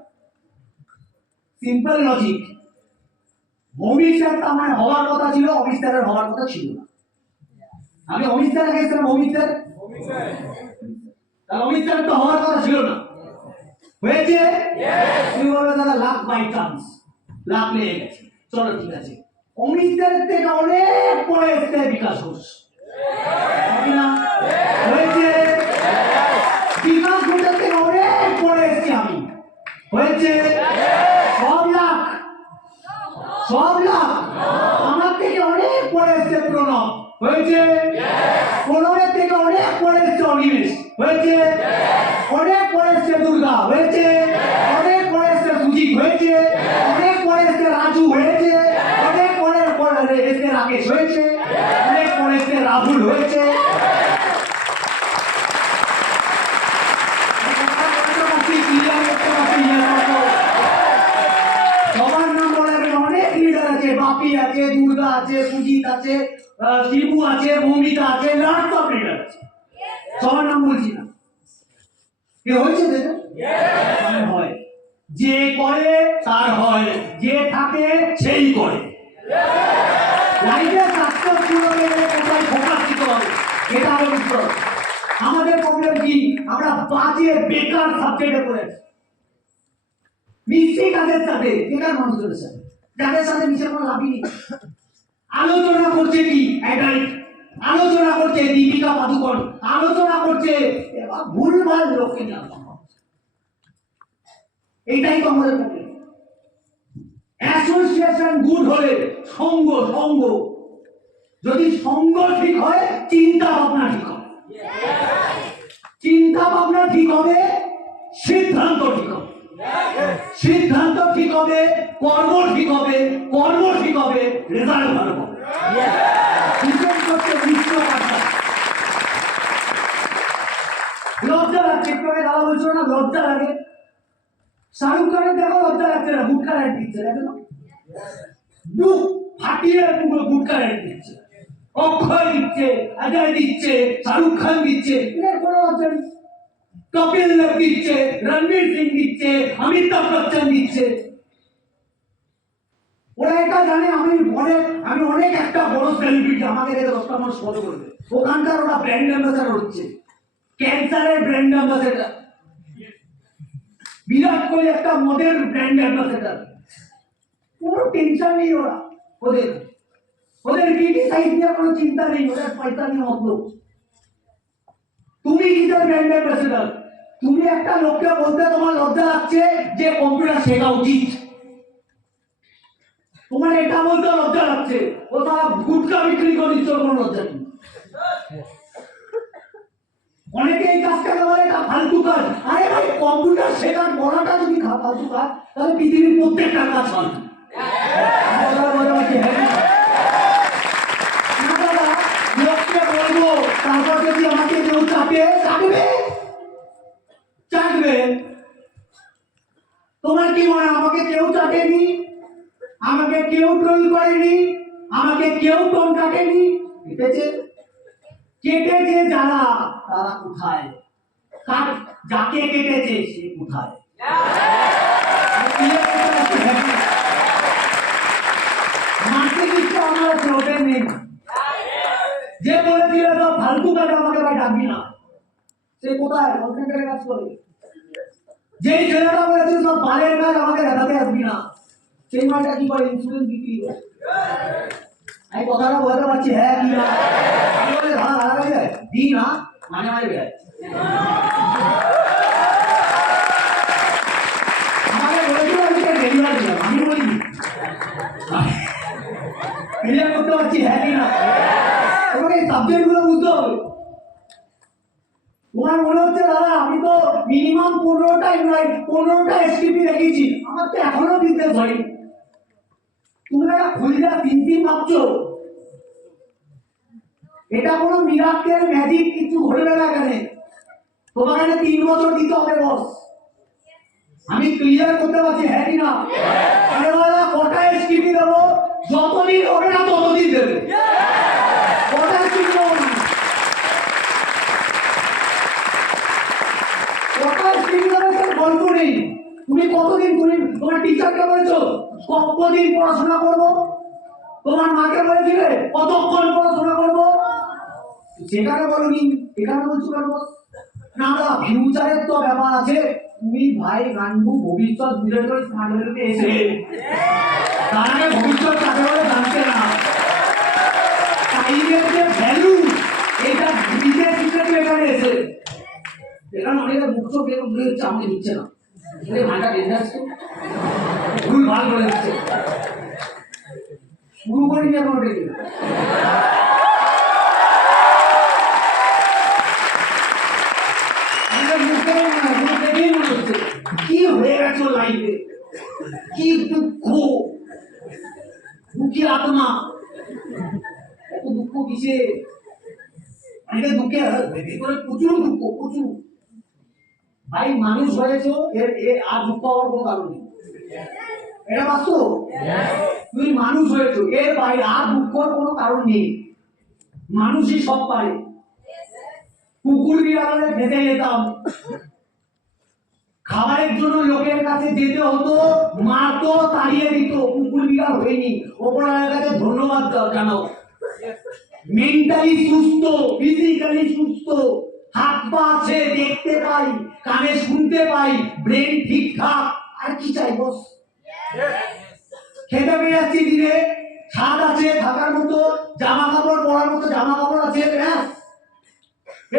Simple logic. অফিসার আমার হওয়ার কথা ছিল, অফিসারের হওয়ার কথা ছিল না। আমি অফিসার গেছিলাম, অফিসার তো হওয়ার কথা ছিল না, হয়েছে। তুমি বলবে দাদা লাখ বাই চান্স, লাখ লেগে গেছে, চলো ঠিক আছে। অফিসারের থেকে অনেক পরে এসছে বিকাশ ঘোষ, হয়েছে। বিকাশ ঘোষের থেকে অনেক পরে এসছি আমি, হয়েছে। সব লাখ আমার থেকে অনেক পরে এসছে প্রণব, হয়েছে। প্রণবের থেকে অনেক পরে এসছে অনিমেষ, হয়েছে। অনেক পরে এসছে দুর্গা, হয়েছে। অনেক পরে এসছে সুজিত, হয়েছে। অনেক পরে এসছে রাজু, হয়েছে। অনেক পরে এসছে রাকেশ, হয়েছে। অনেক পরে এসছে রাহুল, হয়েছে। সবার নাম বলে অনেক লিডার আছে, বাপি আছে, দুর্গা আছে, সুজিত আছে, শিবু আছে, মৌমিতা আছে, লট অফ লিডার আছে। সবার নাম বলছি না, কে হয়েছে দেখুন। হয় যে করে তার হয়, যে থাকে সেই করে। লাইফে সাকসেসফুল হতে গেলে কোথায় ফোকাস দিতে হবে এটা আরো বুঝতে হবে। আমাদের প্রবলেম কি? আমরা বাজে বেকার সাবজেক্টে পড়ে আছি। মিশছি কাদের সাথে? বেকার মানুষদের সাথে, যাদের সাথে মিশে কোনো লাভই নেই। আলোচনা করছে কি অ্যাডাল্ট, আলোচনা করছে দীপিকা পাদুকোন, আলোচনা করছে ভুলভাল লোককে নিয়ে আলোচনা। এইটাই তো আমাদের প্রবলেম। অ্যাসোসিয়েশন গুড হলে সঙ্গ, যদি সঙ্গ ঠিক হয় চিন্তা ভাবনা ঠিক হবে, চিন্তা ভাবনা ঠিক হবে, সিদ্ধান্ত ঠিক হবে, সিদ্ধান্ত ঠিক হবে, কর্ম ঠিক হবে, কর্ম ঠিক হবে, রেজাল্ট ভালো হবে। বিশেষ করতে লজ্জা লাগছে, একটু আগে দাদা বলছিল না লজ্জা লাগে। শাহরুখ খানের দেখো লজ্জা লাগছে না, গুটকা রাইট দিচ্ছে, দেখো বুক ফাটিয়ে গুটকা রাইট দিচ্ছে, অক্ষয় দিচ্ছে, অজয় দিচ্ছে, শাহরুখ খান দিচ্ছে, এর কোনো লজ্জা নেই। কপিল দেব দিচ্ছে, রণবীর সিং দিচ্ছে, অমিতাভ বচ্চন দিচ্ছে। ওরা এটা জানে আমি অনেক একটা বড় সেলিব্রিটি, আমাকে দেখে 10টা মানুষ ফলো করবে। ওখানকার ওরা ব্র্যান্ড অ্যাম্বাসাডার হচ্ছে, ক্যান্সারের ব্র্যান্ড অ্যাম্বাসাডার, বিরাট কোহলি একটা মডেল ব্র্যান্ড অ্যাম্বাসাডার। কোনো টেনশন নেই ওদের ক্রিটিসাইজ নিয়ে কোনো চিন্তা নেই, ওদের পয়সা নিয়ে মতলব। তুমি কিসের ব্র্যান্ড অ্যাম্বাসাডার? তুমি একটা লোককে বলতে তোমার লজ্জা লাগছে যে কম্পিউটার শেখা উচিত, তোমার এটা বলতে লজ্জা লাগছে ও তারা গুটকা বিক্রি করে দিচ্ছে, কোনো লজ্জা নেই। অনেকে এই কাজটাকে বলে এটা ফালতু কাজ। আরে ভাই কম্পিউটার শেখার বলাটা যদি ফালতু কাজ, তাহলে পৃথিবীর প্রত্যেকটা কাজ ফালতু। লোককে বলবো তারপর যদি আমাকে কেউ চাটবে। তোমার কি মনে হয় আমাকে কেউ চাটেনি, আমাকে কেউ ট্রোল করেনি, আমাকে কেউ টোন কাটেনি? কেটেছে যারা, তারা কোথায়? যাকে কেটেছে সে কোথায়? মারতে দিচ্ছে আমার চোখে নেই। যে বলেছিল সব ফালতু কাজ আমাকে ভাই ডাকবি না, সে কোথায়? কনসেন্ট্রেটে কাজ করে। যেই ছেলেটা বলেছে সব বালের কাজ আমাকে দেখাতে আসবি না, সেই মালটা কি করে ইন্স্যুরেন্স বিক্রি করে। আমি কথাটা বলতে পারছি হ্যাঁ কি না? আমি বলে ধারা ধারা হয়ে যায় দি না মানে মারি বেড়ায়। আমাকে বলেছিল আমি ডেলিভারি দিলাম, আমি বলিনি। ক্লিয়ার করতে পারছি হ্যাঁ কি না? তোমাকে এই সাবজেক্টগুলো বুঝতে হবে। তোমার মনে হচ্ছে দাদা আমি তো মিনিমাম 15টা ইনভাইট 15টা এসটিপি রেখেছি, আমার তো এখনো বিজনেস হয়নি। তুমি একটা খুলজা তিন ভাবছো, এটা কোনো মিরাক্কেল ম্যাজিক কিছু ঘটবে না এখানে। তোমার কাছে 3 বছর দিতে হবে বস। আমি ক্লিয়ার করতে পারছি হ্যাঁ কি না? আরে দাদা কটা এসটিপি দেবো, যতদিন হবে না ততদিন দেবে। কটা এসটিপি দেবো না, কটা এসটিপি দেবে তার গল্প নেই। তুমি কতদিন, তুমি তোমার টিচারকে বলেছো কতদিন পড়াশোনা করবো, তোমার মাকে বলেছিলে কতক্ষণ পড়াশোনা করবো, যেখানে বলনি এখানে বলছো কেন? না না ফিউচারের তো ব্যাপার আছে। তুমি ভাই গান্ডু ভবিষ্যৎ বুঝে তো স্মার্ট ভ্যালুতে এসে তার আগে ভবিষ্যৎ কাকে বলে জানতে না, টাইমের যে ভ্যালু এটা বুঝে শিখতে এখানে এসে। এখানে অনেকের মুখ চোখ এরকম ঘুরে হচ্ছে, আমাকে দিচ্ছে না, ভাইটা ডেঞ্জারাস ভুল ভাল করে দিচ্ছে। শুরু করি না কোনো ডেকে কি হয়ে গেছে লাইফে, কি দুঃখ, দুঃখী আত্মা, এত দুঃখ কিসে? অনেকে দুঃখে ভিতরে প্রচুর দুঃখ, প্রচুর। ভাই মানুষ হয়েছ, এর আর দুঃখ হওয়ার কোনো কারণ নেই, এটা বাস্তব। তুমি মানুষ হয়েছ, এর বাইরে আর দুঃখর কোনো কারণ নেই। মানুষই সব পারে। কুকুর বিড়ালে ভেসে যেতাম, খাবারের জন্য লোকের কাছে যেতে হতো, মারতো তাড়িয়ে দিত, কুকুর বিড়াল হয়নি। ওপরওয়ালার কাছে ধন্যবাদ জানাও। মেন্টালি সুস্থ, ফিজিক্যালি সুস্থ, হাত পা আছে, দেখতে পাই, কানে শুনতে পাই, ব্রেন ঠিকঠাক, আর কি চাই বস? খেতে পেয়ে যাচ্ছি দিনে, ছাদ আছে থাকার মতো, জামা কাপড় পরার মতো জামা কাপড় আছে, হ্যাঁ।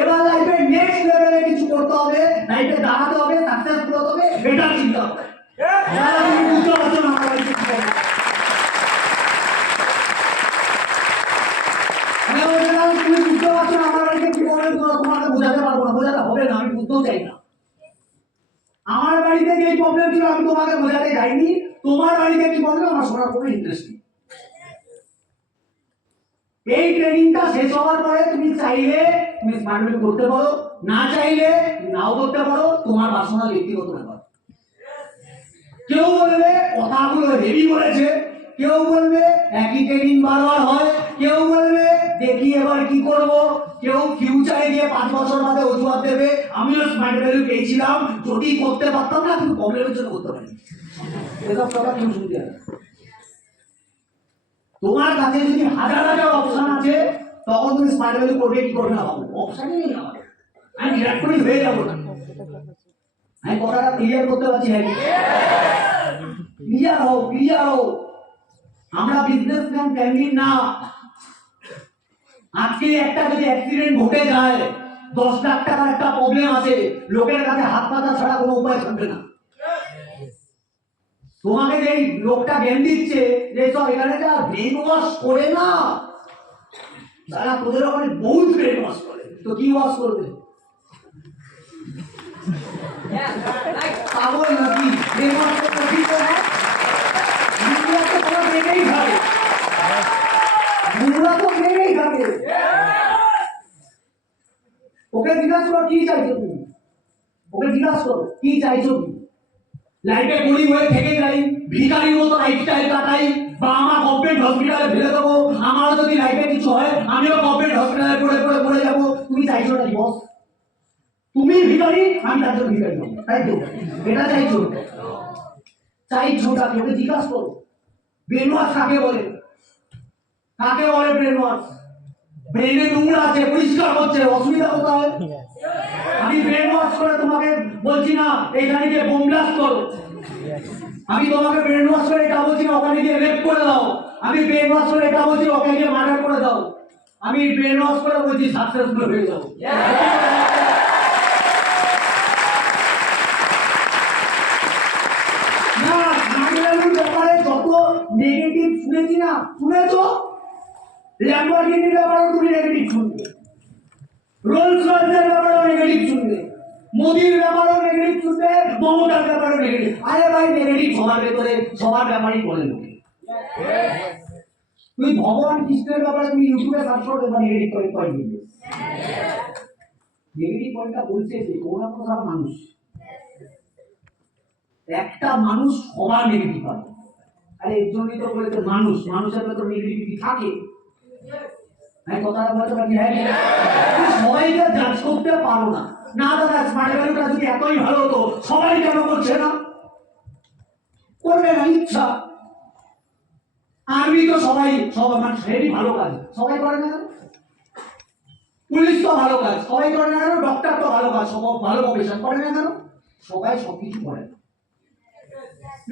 এবার লাইফে নেক্সট লেভেলে কিছু করতে হবে, লাইফে দাঁড়াতে হবে, সাকসেসফুল হতে হবে, বেটার চিন্তা হবে। তুমি বুঝতে পারছো না আমার লাইফে কি হবে? তুমি বুঝতে পারছো না আমার লাইফে কি হবে? তোমাকে বোঝাতে পারবো না, বোঝাতে হবে না, আমি বুঝতেও চাই না। আমার বাড়িতে যে প্রবলেম ছিল আমি তোমাকে বোঝাতে যাইনি, তোমার বাড়িতে কি প্রবলেম আমার শোনার কোনো ইন্টারেস্ট নেই। এই ট্রেনিংটা শেষ হওয়ার পরে তুমি চাইলে তুমি স্মার্ট ভ্যালু করতে পারো, না চাইলে নাও করতে পারো, তোমার পার্সোনাল ব্যক্তিগত ব্যাপার। কেউ বলবে কথাগুলো হেভি বলেছে, কেউ বলবে একই ট্রেনিং বারবার হয়, কেউ বলবে দেখি এবার কি করব, কেউ ফিউচারে গিয়ে 5 বছর বাদে অজুহাত দেবে আমিও স্মার্ট ভ্যালু পেয়েছিলাম, যদি করতে পারতাম না কিন্তু প্রবলেমের জন্য করতে পারি। এসব কথা কেউ শুনতে হবে। তোমার কাছে যদি হাজার হাজার অপশন আছে, তখন তুমি স্মার্ট ভ্যালু করবে কি করবে না ভাবো, অপশনই নেই আমার। আমি বিরাট কোহলি হয়ে যাবো না। আমি কথাটা ক্লিয়ার করতে পারছি হ্যাঁ, ক্লিয়ার হও, ক্লিয়ার হও। আমরা বিজনেসম্যান ফ্যামিলি না। আজকে একটা যদি অ্যাক্সিডেন্ট ঘটে যায়, 10 লাখ টাকার একটা প্রবলেম আছে, লোকের কাছে হাত পাতা ছাড়া কোনো উপায় থাকবে না। তোমাকে যেই লোকটা জ্ঞান দিচ্ছে যে সব এখানে যা ব্রেন ওয়াশ করে না, তারা তোদের ওখানে বহুত ব্রেন ওয়াশ করে, তো কি ওয়াশ করবে? পাগল নাকি? ব্রেন ওয়াশ করতে ঠিক করে মুখরা তো তোমার ব্রেনেই থাকে, মুখরা তো ব্রেনেই থাকে। ওকে জিজ্ঞাসা করো কি চাইছো তুমি, ওকে জিজ্ঞাসা করো কি চাইছো তুমি। লাইফে গরিব হয়ে থেকে যাই, ভিখারির মতো লাইফস্টাইল কাটাই, বা আমার গভর্নমেন্ট হসপিটালে ফেলে দেবো, আমারও যদি লাইফে কিছু হয় আমিও গভর্নমেন্ট হসপিটালে পড়ে যাবো, তুমি চাইছো না বস? তুমি ভিখারি, আমি তার জন্য ভিখারি হবো, তাই তো? এটা চাইছো? চাইছো না? ওকে জিজ্ঞাসা করো ব্রেন ওয়াশ কাকে বলে, কাকে বলে ব্রেন ওয়াশ? ব্রেনে নোংরা আছে, পরিষ্কার হচ্ছে, অসুবিধা কোথায়? আমি ব্রেন ওয়াশ করে তোমাকে বলছি না এখানে গিয়ে বোম ব্লাস্ট করো, আমি তোমাকে ব্রেন ওয়াশ করে এটা বলছি না ওখানে গিয়ে রেপ করে দাও, আমি ব্রেন ওয়াশ করে এটা বলছি ওখানে গিয়ে মার্ডার করে দাও, আমি ব্রেন ওয়াশ করে বলছি সাকসেসফুল হয়ে যাও। না নাগরালুর ব্যাপারে যত নেগেটিভ শুনেছি না, শুনেছো? ল্যাম্বরগিনির ব্যাপারেও তুমি নেগেটিভ শুনবে, রোলস রয়েসের ব্যাপারেও নেগেটিভ শুনবে, মোদির ব্যাপারেও নেগেটিভ শুনবে, মমতার ব্যাপারেও নেগেটিভ। আরে ভাই নেগেটিভ সবার ভেতরে সবার ব্যাপারেই বলে লোকে। তুই ভগবান কৃষ্ণের ব্যাপারে তুমি ইউটিউবে সার্চ করবে বা নেগেটিভ পয়েন্ট দিবে, নেগেটিভ পয়েন্টটা বলছে যে কোনো না কোনো সারা মানুষ, একটা মানুষ সবার নেগেটিভ পাবে। আরে এর জন্যই তো বলেছে মানুষ, মানুষের ভেতর নেগেটিভিটি থাকে। আমি কথাটা বলতে পারি হ্যাঁ, সবাইকে জাজ করতে পারো না। না দাদা স্মার্ট ভ্যালুটা যদি এতই ভালো হতো সবাই কেন করছে না? করবে না, ইচ্ছা। আর্মি তো সবাই মানে সেটাই ভালো কাজ, সবাই করে না কেন? পুলিশ তো ভালো কাজ, সবাই করে না কেন? ডক্টর তো ভালো কাজ, সব ভালো প্রফেশন, করে না কেন? সবাই সবকিছু করে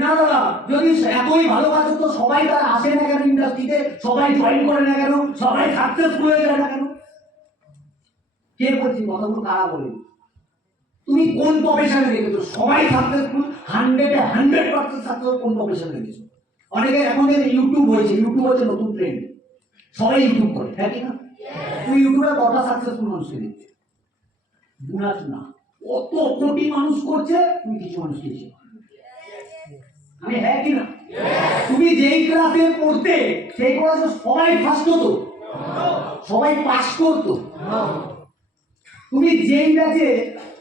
না দাদা। যদি এতই ভালো কাজ হতো সবাই তারা আসে না কেন ইন্ডাস্ট্রিতে, সবাই জয়েন করে না কেন, সবাই সাকসেসফুল হয়ে যায় না কেন? কে বলছি কথাগুলো? কারা বলে? তুমি কোন প্রফেশনে দেখেছো সবাই সাকসেসফুল? 100% সাকসেসফুল কোন প্রফেশনে দেখেছো? অনেকে এখন ইউটিউব হয়েছে, ইউটিউব হচ্ছে নতুন ট্রেন্ড, সবাই ইউটিউব করে, হ্যাঁ কি না? তুই ইউটিউবে কটা সাকসেসফুল মানুষকে দেখছিস? গুণাস না, কত কোটি মানুষ করছে, তুমি কিছু মানুষ খেয়েছো। আমি হ্যাঁ কি না? তুমি যেই ক্লাসে পড়তে সেই ক্লাসে সবাই ফার্স্ট হতো, সবাই পাস করতো। তুমি যেই ব্যাচে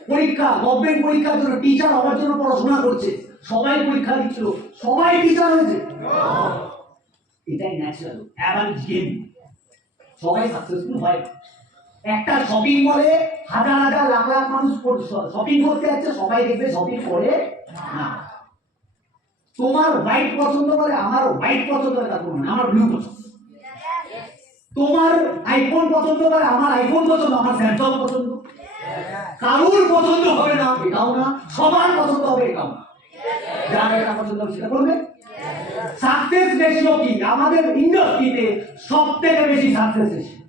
পরীক্ষা গভর্নমেন্ট পরীক্ষার জন্য টিচার হওয়ার জন্য পড়াশোনা করছে, সবাই পরীক্ষা দিচ্ছিল, সবাই টিচার হয়েছে। এটাই ন্যাচারাল অ্যাভারেজ গেম, সবাই সাকসেসফুল হয়। একটা শপিং মলে হাজার হাজার লাখ লাখ মানুষ শপিং করতে যাচ্ছে, সবাই দেখবে শপিং করে না। তোমার হোয়াইট পছন্দ করে, আমার হোয়াইট পছন্দ করে, তার মানে আমার ব্লু পছন্দ। তোমার আইফোন পছন্দ করে, আমার আইফোন পছন্দ, আমার স্যামসাং পছন্দ। কারোর পছন্দ হবে না এটাও না, সবার পছন্দ হবে এটাও না। যার এটা পছন্দ হবে সেটা করবে। সাকসেস রেশিও কি আমাদের ইন্ডাস্ট্রিতে সব থেকে বেশি সাকসেস রেশিও?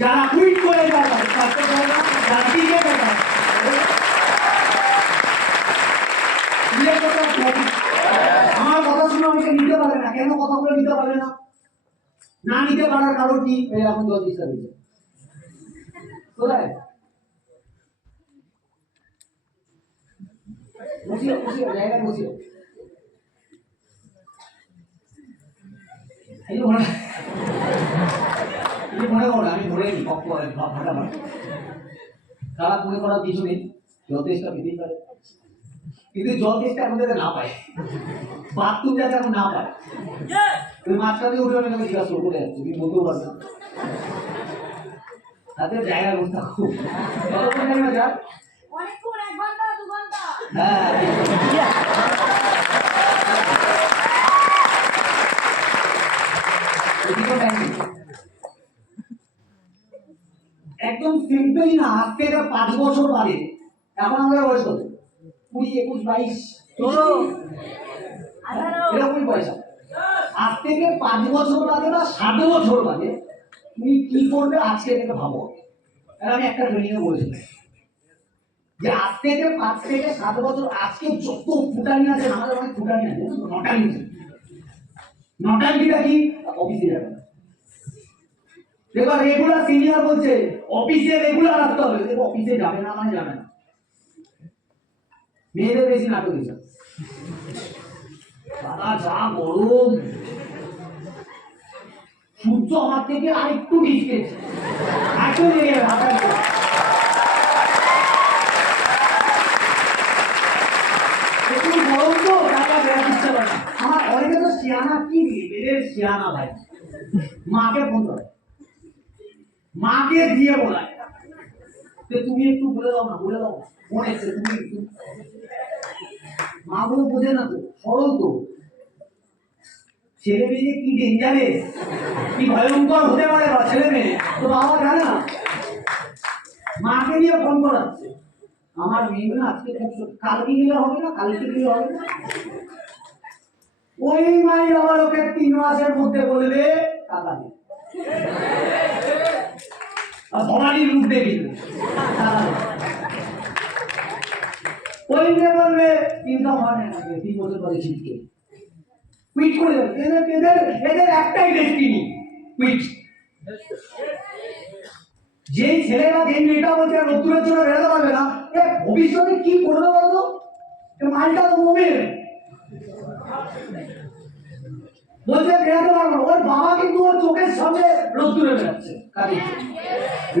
যারা কুইট করে যায় সাকসেস হয় না, যারা টিকে যায়। আমার কথা শুনে আমাকে নিতে পারে না কেন? কথাগুলো নিতে পারে না, না নিতে পারার কারণ কি? এখন জল দিতে হবে কোথায়? বসিও বসিও, জায়গায় বসিও। এই মনে করো আমি ধরে নি ফাটাফাট, খারাপ মনে করার কিছু নেই, যথেষ্ট পেতেই পারে। কিন্তু জল তেষ্টা এখন যাতে না পায়, বাথরুম যাতে এখন না পায়, তুমি মাঝখানে উঠে অনেক জিজ্ঞাসা করে যাচ্ছে, তুমি বলতেও পারবে তাদের জায়গার অবস্থা খুব কতক্ষণ টাইম আছে? অনেকক্ষণ, 1 ঘন্টা 2 ঘন্টা। হ্যাঁ একদম সিম্পলি না, আজ থেকে 5 বছর বাদে, এখন আমাদের বয়স কত? 20, 21, 22, এরকমই বয়স। আজ থেকে 5 বছর বাদে বা 7 বছর বাদে তুমি কি করবে আজকে থেকে ভাবো। আমি একটা ট্রেনিং এ বলেছিলাম যে আজ থেকে 5 থেকে 7 বছর আজকে যত ফুটানি আছে, আমাদের অনেক ফুটানি আছে, নটাঙ্কিটা কি? অফিসে যাবে। এবার রেগুলার সিনিয়র বলছে অফিসে রেগুলার আসতে হবে, দেখো অফিসে যাবে না মানে যাবে না। মেয়েদের বেশি নাটক দিচ্ছে, দাদা যা গরম, সূর্য আমার থেকে আরেকটু ডিস্টেন্স, একটু লেগে একটু গরম তো টাকা বেড়া দিচ্ছে না। আমার অনেকে তো শিয়ানা, কি এদের শিয়ানা ভাই, মাকে ফোন করে, মাকে দিয়ে বলায় যে তুমি একটু বলে দাও না, বলে দাও ফোন এসে, তুমি একটু। মা গুলো বোঝে না তো, সরল তো, ছেলে মেয়ে কি ডেঞ্জারেস, কি ভয়ঙ্কর হতে পারে বা ছেলে মেয়ে তো বাবা জানে না। মাকে নিয়ে ফোন করাচ্ছে, আমার মেয়ে না আজকে কালকে গেলে হবে না, কালকে গেলে হবে না। ওই মাই আবার ওকে 3 মাসের মধ্যে বলবে টাকা দে, আর ভবানীর রূপ দেখি টাকা দে। ওই মেয়ে বলবে ইনকাম হয় না, 3 বছর পরে ছিটকে কুইট করে দেবে। এদের একটাই ডেস্টিনি, কুইট। যে ছেলে বা যে মেয়েটা বলছে রোদ্দুরের জন্য বেরোতে পারবে না, এ ভবিষ্যতে কি করবে বলতো? মালটা তো মোমের বলছে বেরোতে পারবো না, ওর বাবা কিন্তু ওর চোখের সামনে রোদ্দুরে বেরোচ্ছে। কাজে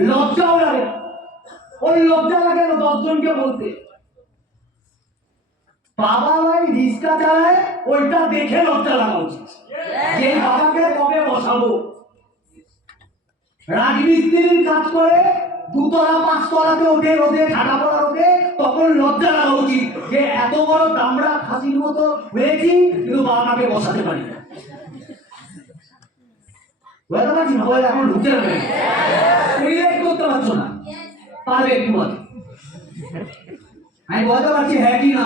লজ্জাও লাগে না, ওই লজ্জা লাগে না 10 জনকে বলতে। বাবা ভাই রিক্সা চালায়, ওইটা দেখে লজ্জা লাগা উচিত যে বাবাকে কবে বসাবো। রাজমিস্ত্রির কাজ করে 2 তলা 5 তলাতে ওঠে, রোদে ঠাডা পড়া রোদে, তখন লজ্জা লাগা উচিত যে এত বড় দামড়া খাসির মতো হয়েছি কিন্তু বাবা মাকে বসাতে পারি না। বুঝতে পারছি না, বলে এখন ঢুকতে হবে, রিলেট করতে পারছো না, পারবে একটু বল। আমি বলতে পারছি হ্যাঁ কি না?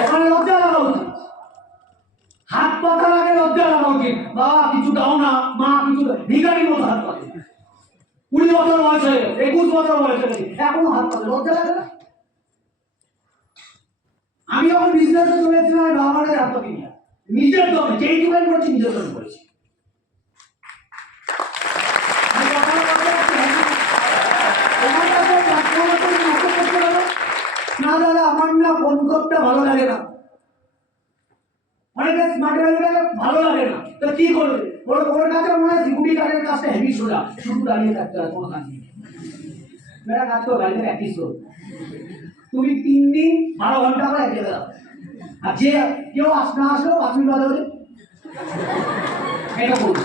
ওখানে লজ্জা লাগা উচিত, হাত পাতার আগে লজ্জা লাগা উচিত। বাবা কিছু দাও না, মা কিছু, ভিখারির মতো হাত পাতে। 20 বছর বয়স হয়ে গেছে, 21 বছর বয়স হয়ে গেছে, এখনো হাত পাতে, লজ্জা লাগে না? আমি যখন বিজনেসে চলেছিলাম আমি বাবা মায়ের হাত পাতি না, নিজের দমে যেই জোগাড় করছি নিজের দমে করেছি। না দাদা আমার না ফোন করতে ভালো লাগে না, অনেকে স্মার্ট লাগে ভালো লাগে না, তো কি করবে? ওর কাছে মনে হয় সিকিউরিটি গার্ডের কাজটা হেভি সোজা, শুধু দাঁড়িয়ে থাকতে হয়, কোনো কাজ নেই। মেয়েরা কাজ করো, গাড়িতে প্র্যাকটিস করো। তুমি 3 দিন 12 ঘন্টা করে এগিয়ে দাও, আর যে কেউ না আসলেও 5 মিনিট বাদে বলে এটা করবে।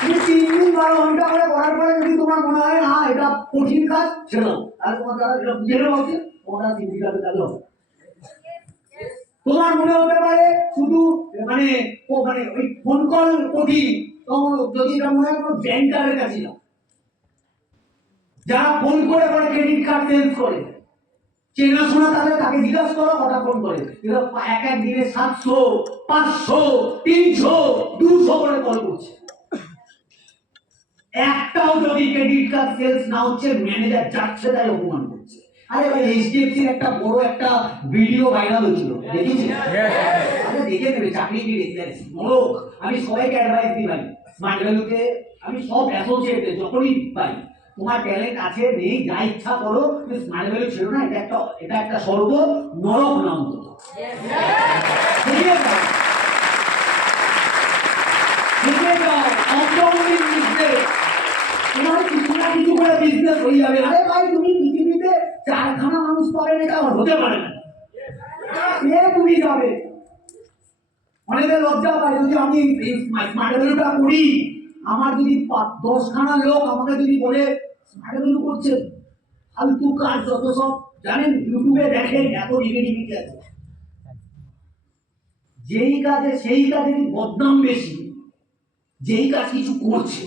তুমি 3 দিন 12 ঘন্টা করে করার পরে যদি তোমার মনে হয় না এটা কঠিন কাজ, ছেড়ে দাও, তাহলে তোমার দ্বারা এটা বুঝে নেওয়া উচিত, তোমার দ্বারা সিন্ডিকেটে কাজ হবে। তোমার মনে হতে পারে শুধু মানে ওই ফোন কল কঠিন, যদি এটা মনে হয় কোনো ব্যাংকারের কাছে যাও, যারা ফোন করে করে ক্রেডিট কার্ড চেঞ্জ করে, চেনাশোনা তাদের, তাকে জিজ্ঞাসা করো কটা ফোন করে। এক এক দিনে 700 500 300 200 করে কল করছে। একটাও যদি ক্রেডিট কার্ড সেলস না হচ্ছে, ম্যানেজার যাচ্ছে তাই অপমান করছে। আরে ভাই এইচডিএফসি এর একটা বড় একটা ভিডিও ভাইরাল হয়েছিল, দেখেছেন? আরে দেখে নেবে, চাকরি কি দেখতে মরক। আমি সবাইকে অ্যাডভাইস দিই ভাই, স্মার্ট ভ্যালুতে আমি সব অ্যাসোসিয়েটে যখনই পাই, তোমার ট্যালেন্ট আছে নেই যা ইচ্ছা করো, তুমি স্মার্ট ভ্যালু ছিল না, এটা একটা স্বর্গ, নরক না অন্তত। তোমার কিছু না কিছু করে বিজনেস হয়ে যাবে। আরে ভাই তুমি পৃথিবীতে 4খানা মানুষ পাবেন, এটা হতে পারে না, তুমি যাবে। অনেকে লজ্জা পায় যদি আমি স্মার্ট ভ্যালুটা করি, আমার যদি 10খানা লোক আমাকে যদি বলে স্মার্ট ভ্যালু করছে, ফালতু কাজ যত সব জানেন ইউটিউবে দেখেন, এত নেগেটিভিটি আছে। যেই কাজে সেই কাজের বদনাম বেশি, যেই কাজ কিছু করছে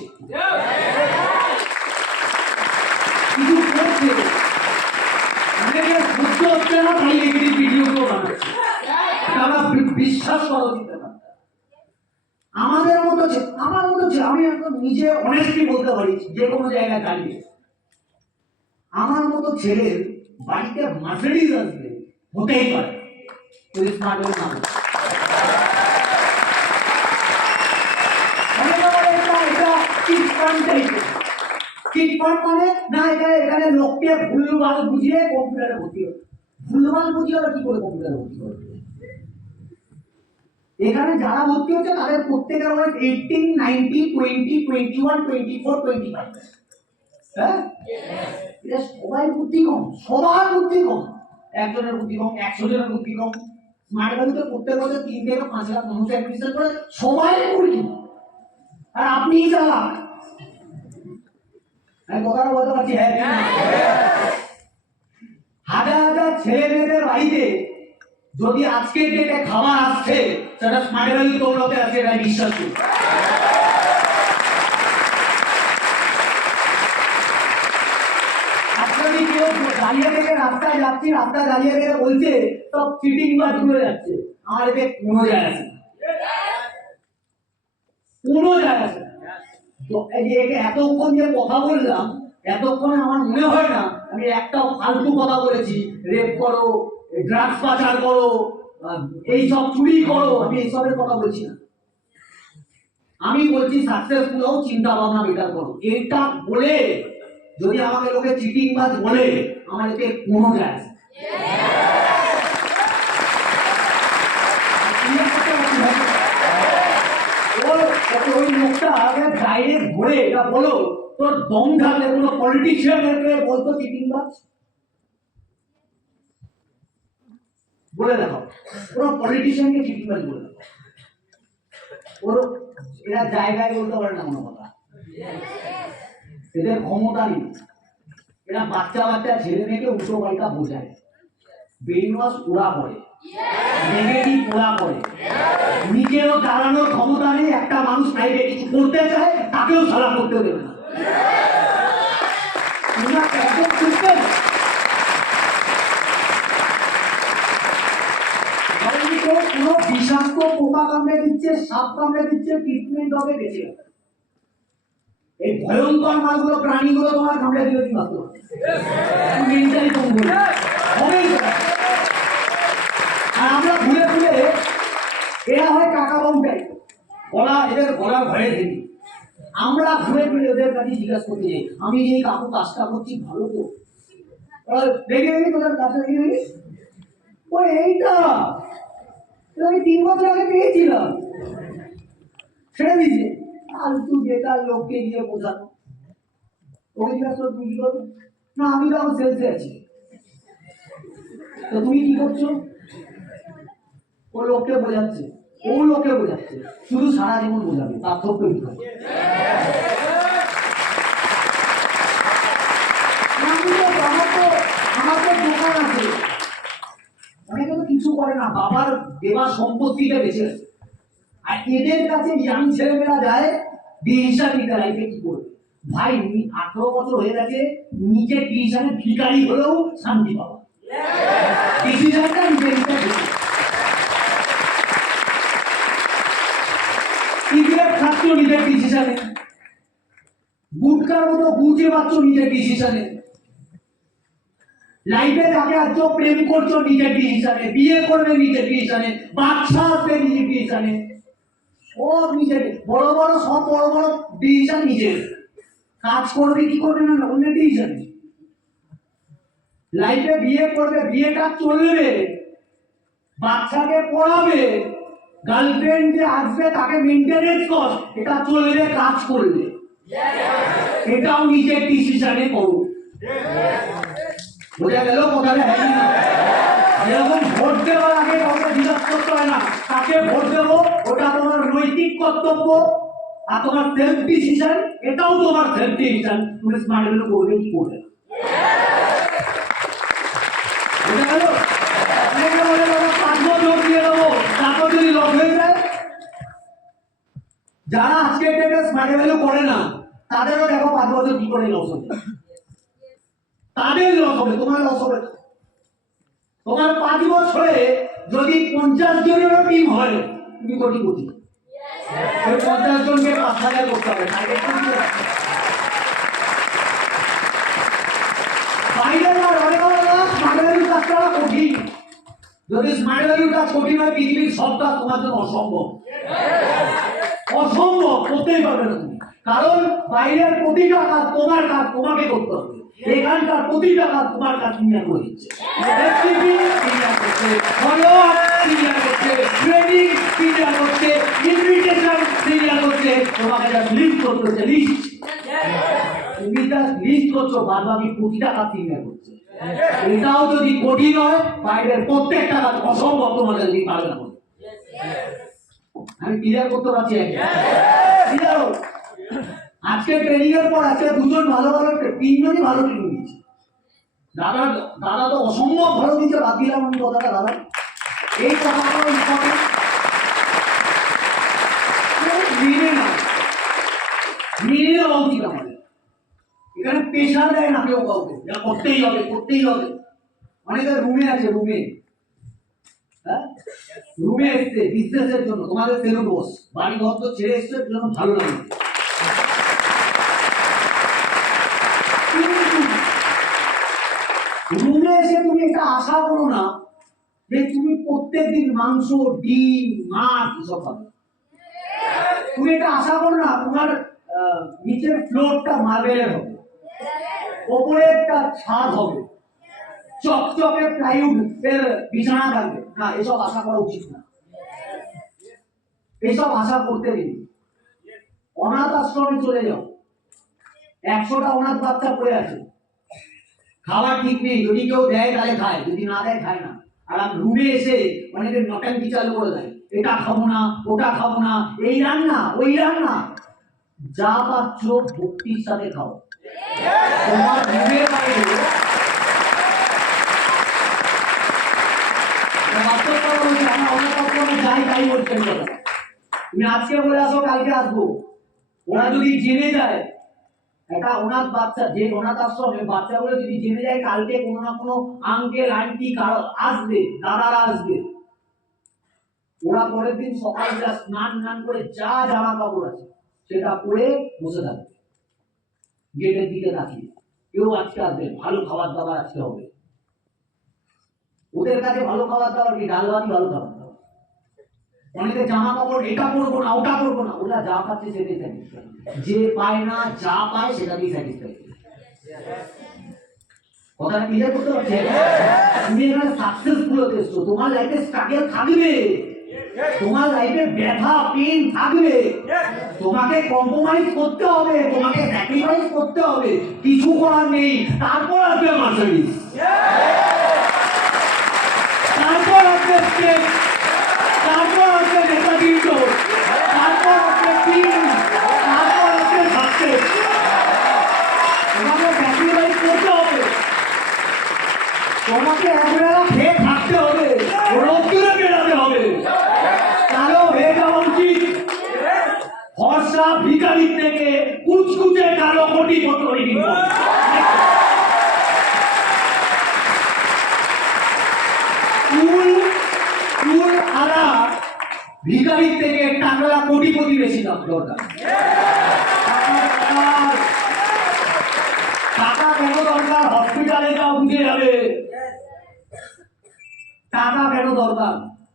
কিছু করছে অনেকে বুঝতে হচ্ছে না, তাই নেগেটিভ ভিডিওগুলো বানাচ্ছে, তারা বিশ্বাস করা যেতে না। আমাদের মতো আমার মতো আমি একদম নিজে অনেস্টলি বলতে পারি, যে কোনো জায়গায় দাঁড়িয়ে আমার মতো ছেলের বাড়িতে মার্সিডিজ আসবে, হতেই পারে যদি স্মার্ট ভ্যালু না হয়। চিটফান্ড মানে না, এখানে লোককে ভুলভাল বুঝিয়ে কম্পিউটারে ভর্তি হবে। ভুলভাল বুঝিয়ে ওরা কি করে কম্পিউটারে ভর্তি করবে? এখানে যারা ভর্তি হচ্ছে তাদের প্রত্যেকের বয়স 18 19 20 21 24 25। হ্যাঁ, এটা সবাই বুদ্ধি কম, সবার বুদ্ধি কম, একজনের বুদ্ধি কম, 100 জনের বুদ্ধি কম। স্মার্ট ভ্যালুতে প্রত্যেক বছর 3 থেকে 5 লাখ মানুষ অ্যাডমিশন করে, সবাই বুদ্ধি, আর আপনিই চালাক। আমি কথাটা বলতে পারছি হ্যাঁ, হাজার হাজার ছেলে মেয়েদের বাড়িতে যদি আজকের ডেটে খাবার আসছে, সেটা স্মার্ট ভ্যালু দৌলতে আছে, এটা বিশ্বাস করি। দাঁড়িয়ে থেকে রাস্তায় যাচ্ছি, রাস্তায় দাঁড়িয়ে থেকে বলছে সব চিটিং বাজ ঘুরে যাচ্ছে। আমার এতে কোনো যায় আসে না, কোনো যায় আসে না। তো এই যে একে এতক্ষণ যে কথা বললাম, এতক্ষণে আমার মনে হয় না আমি একটা ফালতু কথা বলেছি। রেপ করো, ড্রাগস পাচার করো, এইসব চুরি করো, আমি এইসবের কথা বলছি না। আমি বলছি সাকসেসফুল হও, চিন্তা ভাবনা বেটার করো। এটা বলে যদি আমাকে লোকে চিটিং বাজ বলে, আমার এতে কোনো যায় আসে না। ওই লোকটা ডাইরেক্ট ধরে এটা বলো, তোর দম থাকলে কোনো পলিটিশিয়ানকে বলতো চিটিং বাজ? বলে দেখো, কোনো পলিটিশিয়ানকে চিটিং বাজ বলে দেখো। ওর এরা জায়গায় বলতে পারে না কোনো কথা, এদের ক্ষমতা নেই। এরা বাচ্চা বাচ্চা ছেলে মেয়েকে উল্টো পাল্টা বোঝায়, ব্রেন ওয়াশ ওরা করে, নেগেটিভ ওরা করে। নিজেরও দাঁড়ানোর ক্ষমতা নেই। একটা মানুষ চাইবে কিছু করতে চায়, তাকেও সারা করতে দেবে না। তোমরা একদম বুঝতেন? কোনো বিষাক্ত পোকা কামড়ে দিচ্ছে, সাপ কামড়ে দিচ্ছে, ট্রিটমেন্ট হবে বেঁচে যাবে। এই ভয়ঙ্কর মাছগুলো, প্রাণীগুলো তোমার কামড়ে দিলে কি মাত্র মেন্টালি কমবে হবেই না। আর আমরা ঘুরে ঘুরে এরা হয় কাকা বাবু টাইপ, গলা এদের গলার ভয়ে দেখি। আমরা ঘুরে ঘুরে ওদের কাছে জিজ্ঞাসা করতে যাই, আমি যে কাকু কাজটা করছি ভালো তো? দেখে দেখি তোদের কাছে দেখে দেখি, ও এইটা আমি 3 বছর আগে পেয়েছিলাম, ছেড়ে দিয়েছে। ফালতু বেকার লোককে দিয়ে বোঝানো। ওই জিজ্ঞাসা তুমি কি করো? না আমি তো আমার সেলসে আছি। তো তুমি কি করছো? ও লোককে বোঝাচ্ছে, ও লোককে বোঝাচ্ছে, শুধু সারা জীবন বোঝাবে, পার্থক্য কি হবে? আমার তো দোকান আছে, অনেকে তো কিছু করে না, বাবার দেওয়া সম্পত্তিটা বেঁচে আছে। আর এদের কাছে ইয়াং ছেলেমেয়েরা যায় ডিসিশন নিতে, লাইফে কি করবে। ভাই 18 বছর হয়ে গেছে, নিজে ডিসিশনে ভিখারি হলেও শান্তি পাওয়া, ডিসিশনটা নিজে নিতে হবে। সিগারেট খাচ্ছ নিজের ডিসিশনে, গুটকার মতো গুজে পাচ্ছ নিজের ডিসিশনে, লাইফে যাকে আছো প্রেম করছো নিজের ডিসিশনে, বিয়ে করবে নিজের ডিসিশনে, বাচ্চা আসবে নিজের ডিসিশনে, সব নিজের। বড় বড় সব বড় বড় ডিসিশন নিজের। কাজ করবে কি করবে না অন্যের ডিসিশন। লাইফে বিয়ে করবে, বিয়েটা চলবে, বাচ্চাকে পড়াবে, গার্লফ্রেন্ড যে আসবে তাকে মেনটেনেন্স কর, এটা চলবে, কাজ করবে, এটাও নিজের ডিসিশনে করো। বোঝা গেল কথাটা? হ্যাঁ না? এরকম ভোট দেওয়ার আগে কাউকে জিজ্ঞাসা করতে হয় না কাকে ভোট দেবো, ওটা তোমার নৈতিক কর্তব্য। আর তোমার সেলফ ডিসিশন, এটাও তোমার সেলফ ডিসিশন, তুমি স্মার্ট ভ্যালু করবে কি করবে না। বোঝা গেল? অনেকে বলে বাবা 5 বছর দিয়ে দেবো, তারপর যদি লস হয়ে যায়। যারা আজকে ডেটে স্মার্ট ভ্যালু করে না, তাদেরও দেখো 5 বছর কি করে লস হবে। তাদের লস হবে, তোমার লস হবে না। তোমার 5 বছরে যদি 50 জনেরও টিম হয়, তুমি কোটিপতি। ওই 50 জনকে 5,000 করতে হবে। বাইরের আর অনেক স্মার্ট ভ্যালু কাজটা কঠিন। যদি স্মার্ট ভ্যালু কাজ কঠিন হয়, পৃথিবীর সব কাজ তোমার জন্য অসম্ভব। অসম্ভব, করতেই পারবে না তুমি। কারণ বাইরের প্রতিটা কাজ তোমার কাজ তোমাকে করতে হবে, এখানকার প্রতিটা কাজ তোমার কাজ নিয়ে করে দিচ্ছে। এটাও যদি কঠিন হয়, বাইরের প্রত্যেকটা কাজ অসম্ভব, তোমাদের যদি পারবে না। আমি ক্লিয়ার করতে পারছি? আজকে ট্রেনিং এর পর আজকে 2 জন ভালো ভালো, 3 জনই ভালো ট্রেনিং দিচ্ছে। দাদা দাদা তো অসম্ভব ভালো দিচ্ছে, বাদ দিলাম আমি কথাটা। দাদা এই কথাগুলো ইম্পর্টেন্ট, মেনে না উচিত আমাদের। এখানে প্রেশার দেয় না কেউ কাউকে, এটা করতেই হবে করতেই হবে। অনেকে রুমে আছে, রুমে হ্যাঁ রুমে এসছে বিজনেসের জন্য, তোমাদের সেলুট বস, বাড়ি ঘর তো ছেড়ে এসছে জন্য ভালো লাগে। রুমে এসে তুমি এটা আশা করো না যে তুমি প্রত্যেকদিন মাংস, ডিম, মাছ এসব পাবে। তুমি এটা আশা করো না তোমার নিচের ফ্লোরটা মার্বেলের হবে, ওপরে একটা ছাদ হবে, চকচকে প্লাইউড এর বিছানা থাকবে না। এসব আশা করা উচিত না, এসব আশা করতে দিন। অনাথ আশ্রমে চলে যাও, 100টা অনাথ বাচ্চা পড়ে আছে, খাবার ঠিক নেই, যদি কেউ দেয় তাহলে খায়, যদি না দেয় খায় না। আর আমি রুমে এসে অনেকে নটাঙ্কি চালু করে দেয়, এটা খাবো না, ওটা খাবো না, এই রান্না ওই রান্না। যা পাচ্ছ ভক্তির সাথে খাও। তোমার রুমের বাইরে যাই তাই বলছেন, তুমি আজকে বলে আসো কালকে আসবো। ওরা যদি জেনে যায়, একটা অনাথ বাচ্চা, যে অনাথ আশ্রমে বাচ্চাগুলো যদি জেনে যায় কালকে কোনো না কোনো আঙ্কেল আন্টি আসবে, দাদারা আসবে, ওরা পরের দিন সকালবেলা স্নান করে যা জামা কাপড় আছে সেটা পরে বসে থাকবে গেটের দিকে তাকিয়ে, কেউ আজকে আসবে, ভালো খাবার দাবার আজকে হবে। ওদের কাছে ভালো খাবার দাবার কি, ডাল ভাত ভালো খাবার দাবার। অনেকে জামা কাপড় এটা করবো না ওটা করবো না, ওরা যা পাচ্ছে সেটাই স্যাটিসফাই, যে পায় না যা পায় সেটাতেই স্যাটিসফাই। কথাটা ক্লিয়ার করতে পারছি? তুমি এখানে সাকসেসফুল হতে এসছো, তোমার লাইফে স্ট্রাগল থাকবে, তোমার লাইফে ব্যথা পেন থাকবে, তোমাকে কম্প্রোমাইজ করতে হবে, তোমাকে স্যাক্রিফাইস করতে হবে, কিছু করার নেই। তারপর আসবে মার্সিডিজ, তারপর আসবে স্টেপ, তারপর আসবে নেতাগিরিত, তারপর আসবে টিম, তারপর আসবে সাকসেস। তোমাকে স্যাক্রিফাইস করতে হবে, তোমাকে একবেলা খেয়ে থাকতে হবে, রোদ্দুরে বেরোতে হবে, কালো হয়ে যাওয়া উচিত। ফর্সা ভিখারির থেকে কুচকুচে কালো কোটিপতি হয়ে গেল। চুল আলা ভিখারির থেকে টাকলা কোটিপতি বেশি দাম দরকার। টাকা কেন দরকার? হসপিটালে যাও বুঝে যাবে টাকা কেন দরকার।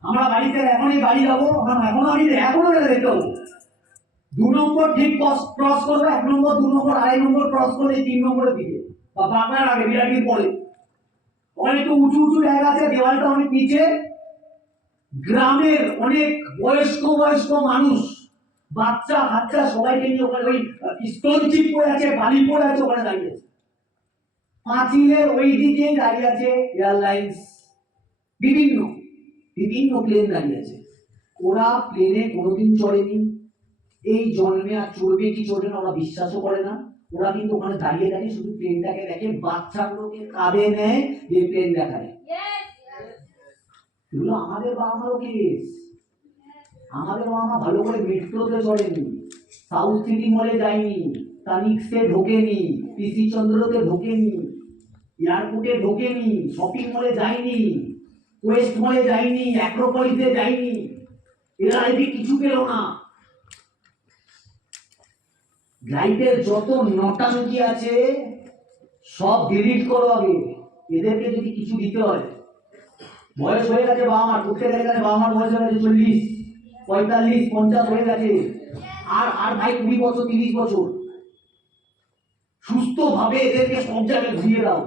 আমরা বাড়িতে এখনই বাড়ি যাবো, এখনো দেখতে হবো 2 নম্বর ঠিক ক্রস করবো, 1 নম্বর 2 নম্বর 2.5 নম্বর ক্রস করে 3 নম্বরের দিকে বা বাংলার আগে বিরাটির পরে ওখানে একটু উঁচু উঁচু জায়গা আছে, দেওয়ালটা অনেক নিচে। গ্রামের অনেক বয়স্ক মানুষ, বাচ্চা কাচ্চা সবাইকে নিয়ে ওখানে ওই স্টোন চিপ পড়ে আছে, বালি পড়ে আছে, ওখানে দাঁড়িয়ে আছে। পাঁচিলের ওই দিকে দাঁড়িয়ে আছে এয়ারলাইন্স, বিভিন্ন প্লেন দাঁড়িয়ে আছে। ওরা প্লেনে কোনোদিন চড়েনি, এই জন্মে আর চড়বে কি চড়বে না ওরা বিশ্বাসও করে না। ওরা কিন্তু ওখানে দাঁড়িয়ে দাঁড়িয়ে শুধু প্লেনটাকে দেখে, বাচ্চাগুলোকে কাঁধে নেয়, যে প্লেন দেখায়। এগুলো আমাদের বাবা মারও কেস। আমাদের বাবা মা ভালো করে মেট্রোতে চড়েনি, সাউথ সিটি মলে যায়নি, তানিক্সে ঢোকেনি, পিসি চন্দ্রতে ঢোকেনি, এয়ারপোর্টে ঢোকেনি, শপিং মলে যায়নি, ওয়েস্ট মলে যায়নি, অ্যাক্রোপলিসে যায়নি, এরা লাইফে কিছু পেল না। লাইফের যত নটাঙ্কি আছে সব ডিলিট করো আগে। এদেরকে যদি কিছু দিতে হয়, বয়স হয়ে গেছে বাবা মার, প্রত্যেকের কাছে বাবা মার বয়স হয়ে গেছে 40, 45, 50 হয়ে গেছে, আর ভাই 20 বছর 30 বছর। সুস্থ ভাবে এদেরকে সব জায়গায় ঘুরিয়ে দাও।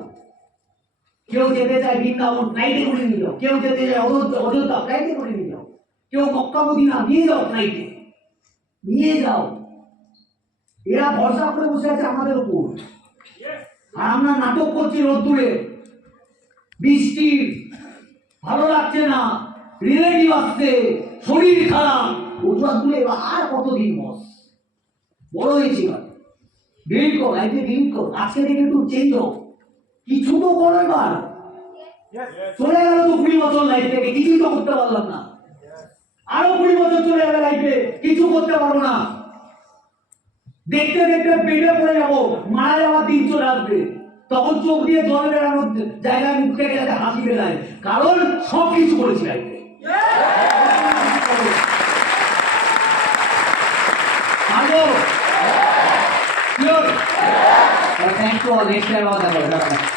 কেউ যেতে চায় বৃন্দাবন, ফ্লাইটে করে নিয়ে যাও। কেউ যেতে চায় অযোধ্যা, ফ্লাইটে করে নিয়ে যাও। কেউ মক্কা মদিনা, নিয়ে যাও, ফ্লাইটে নিয়ে যাও। এরা ভরসা করে বসে আছে আমাদের উপর, আর আমরা নাটক করছি রোদ্দুরে, বৃষ্টির, ভালো লাগছে না, রিলেটিভ আসছে, শরীর খারাপ, ওষুধগুলো আর কতদিন বস, বড় হয়েছি। ডিলিট করো, লাইফে ডিলিট করো। আজকে থেকে একটু চেঞ্জ হোক, কিছু তো করো। এবার চলে গেল তো 20 বছর লাইফ থেকে, কিছুই তো করতে পারলাম না। আরো 20 বছর চলে যাবে লাইফে, কিছু করতে পারবো না। দেখতে দেখতে পেটে পড়ে যাবো। মারা যাওয়ার দিন চলে আসবে, তখন চোখ দিয়ে জল বেরানোর জায়গায় মুখ থেকে যাতে হাসি বেরায়, কারণ সব কিছু করেছি লাইফে। পারবো? Sure? Thanks to all. Next time, all the best.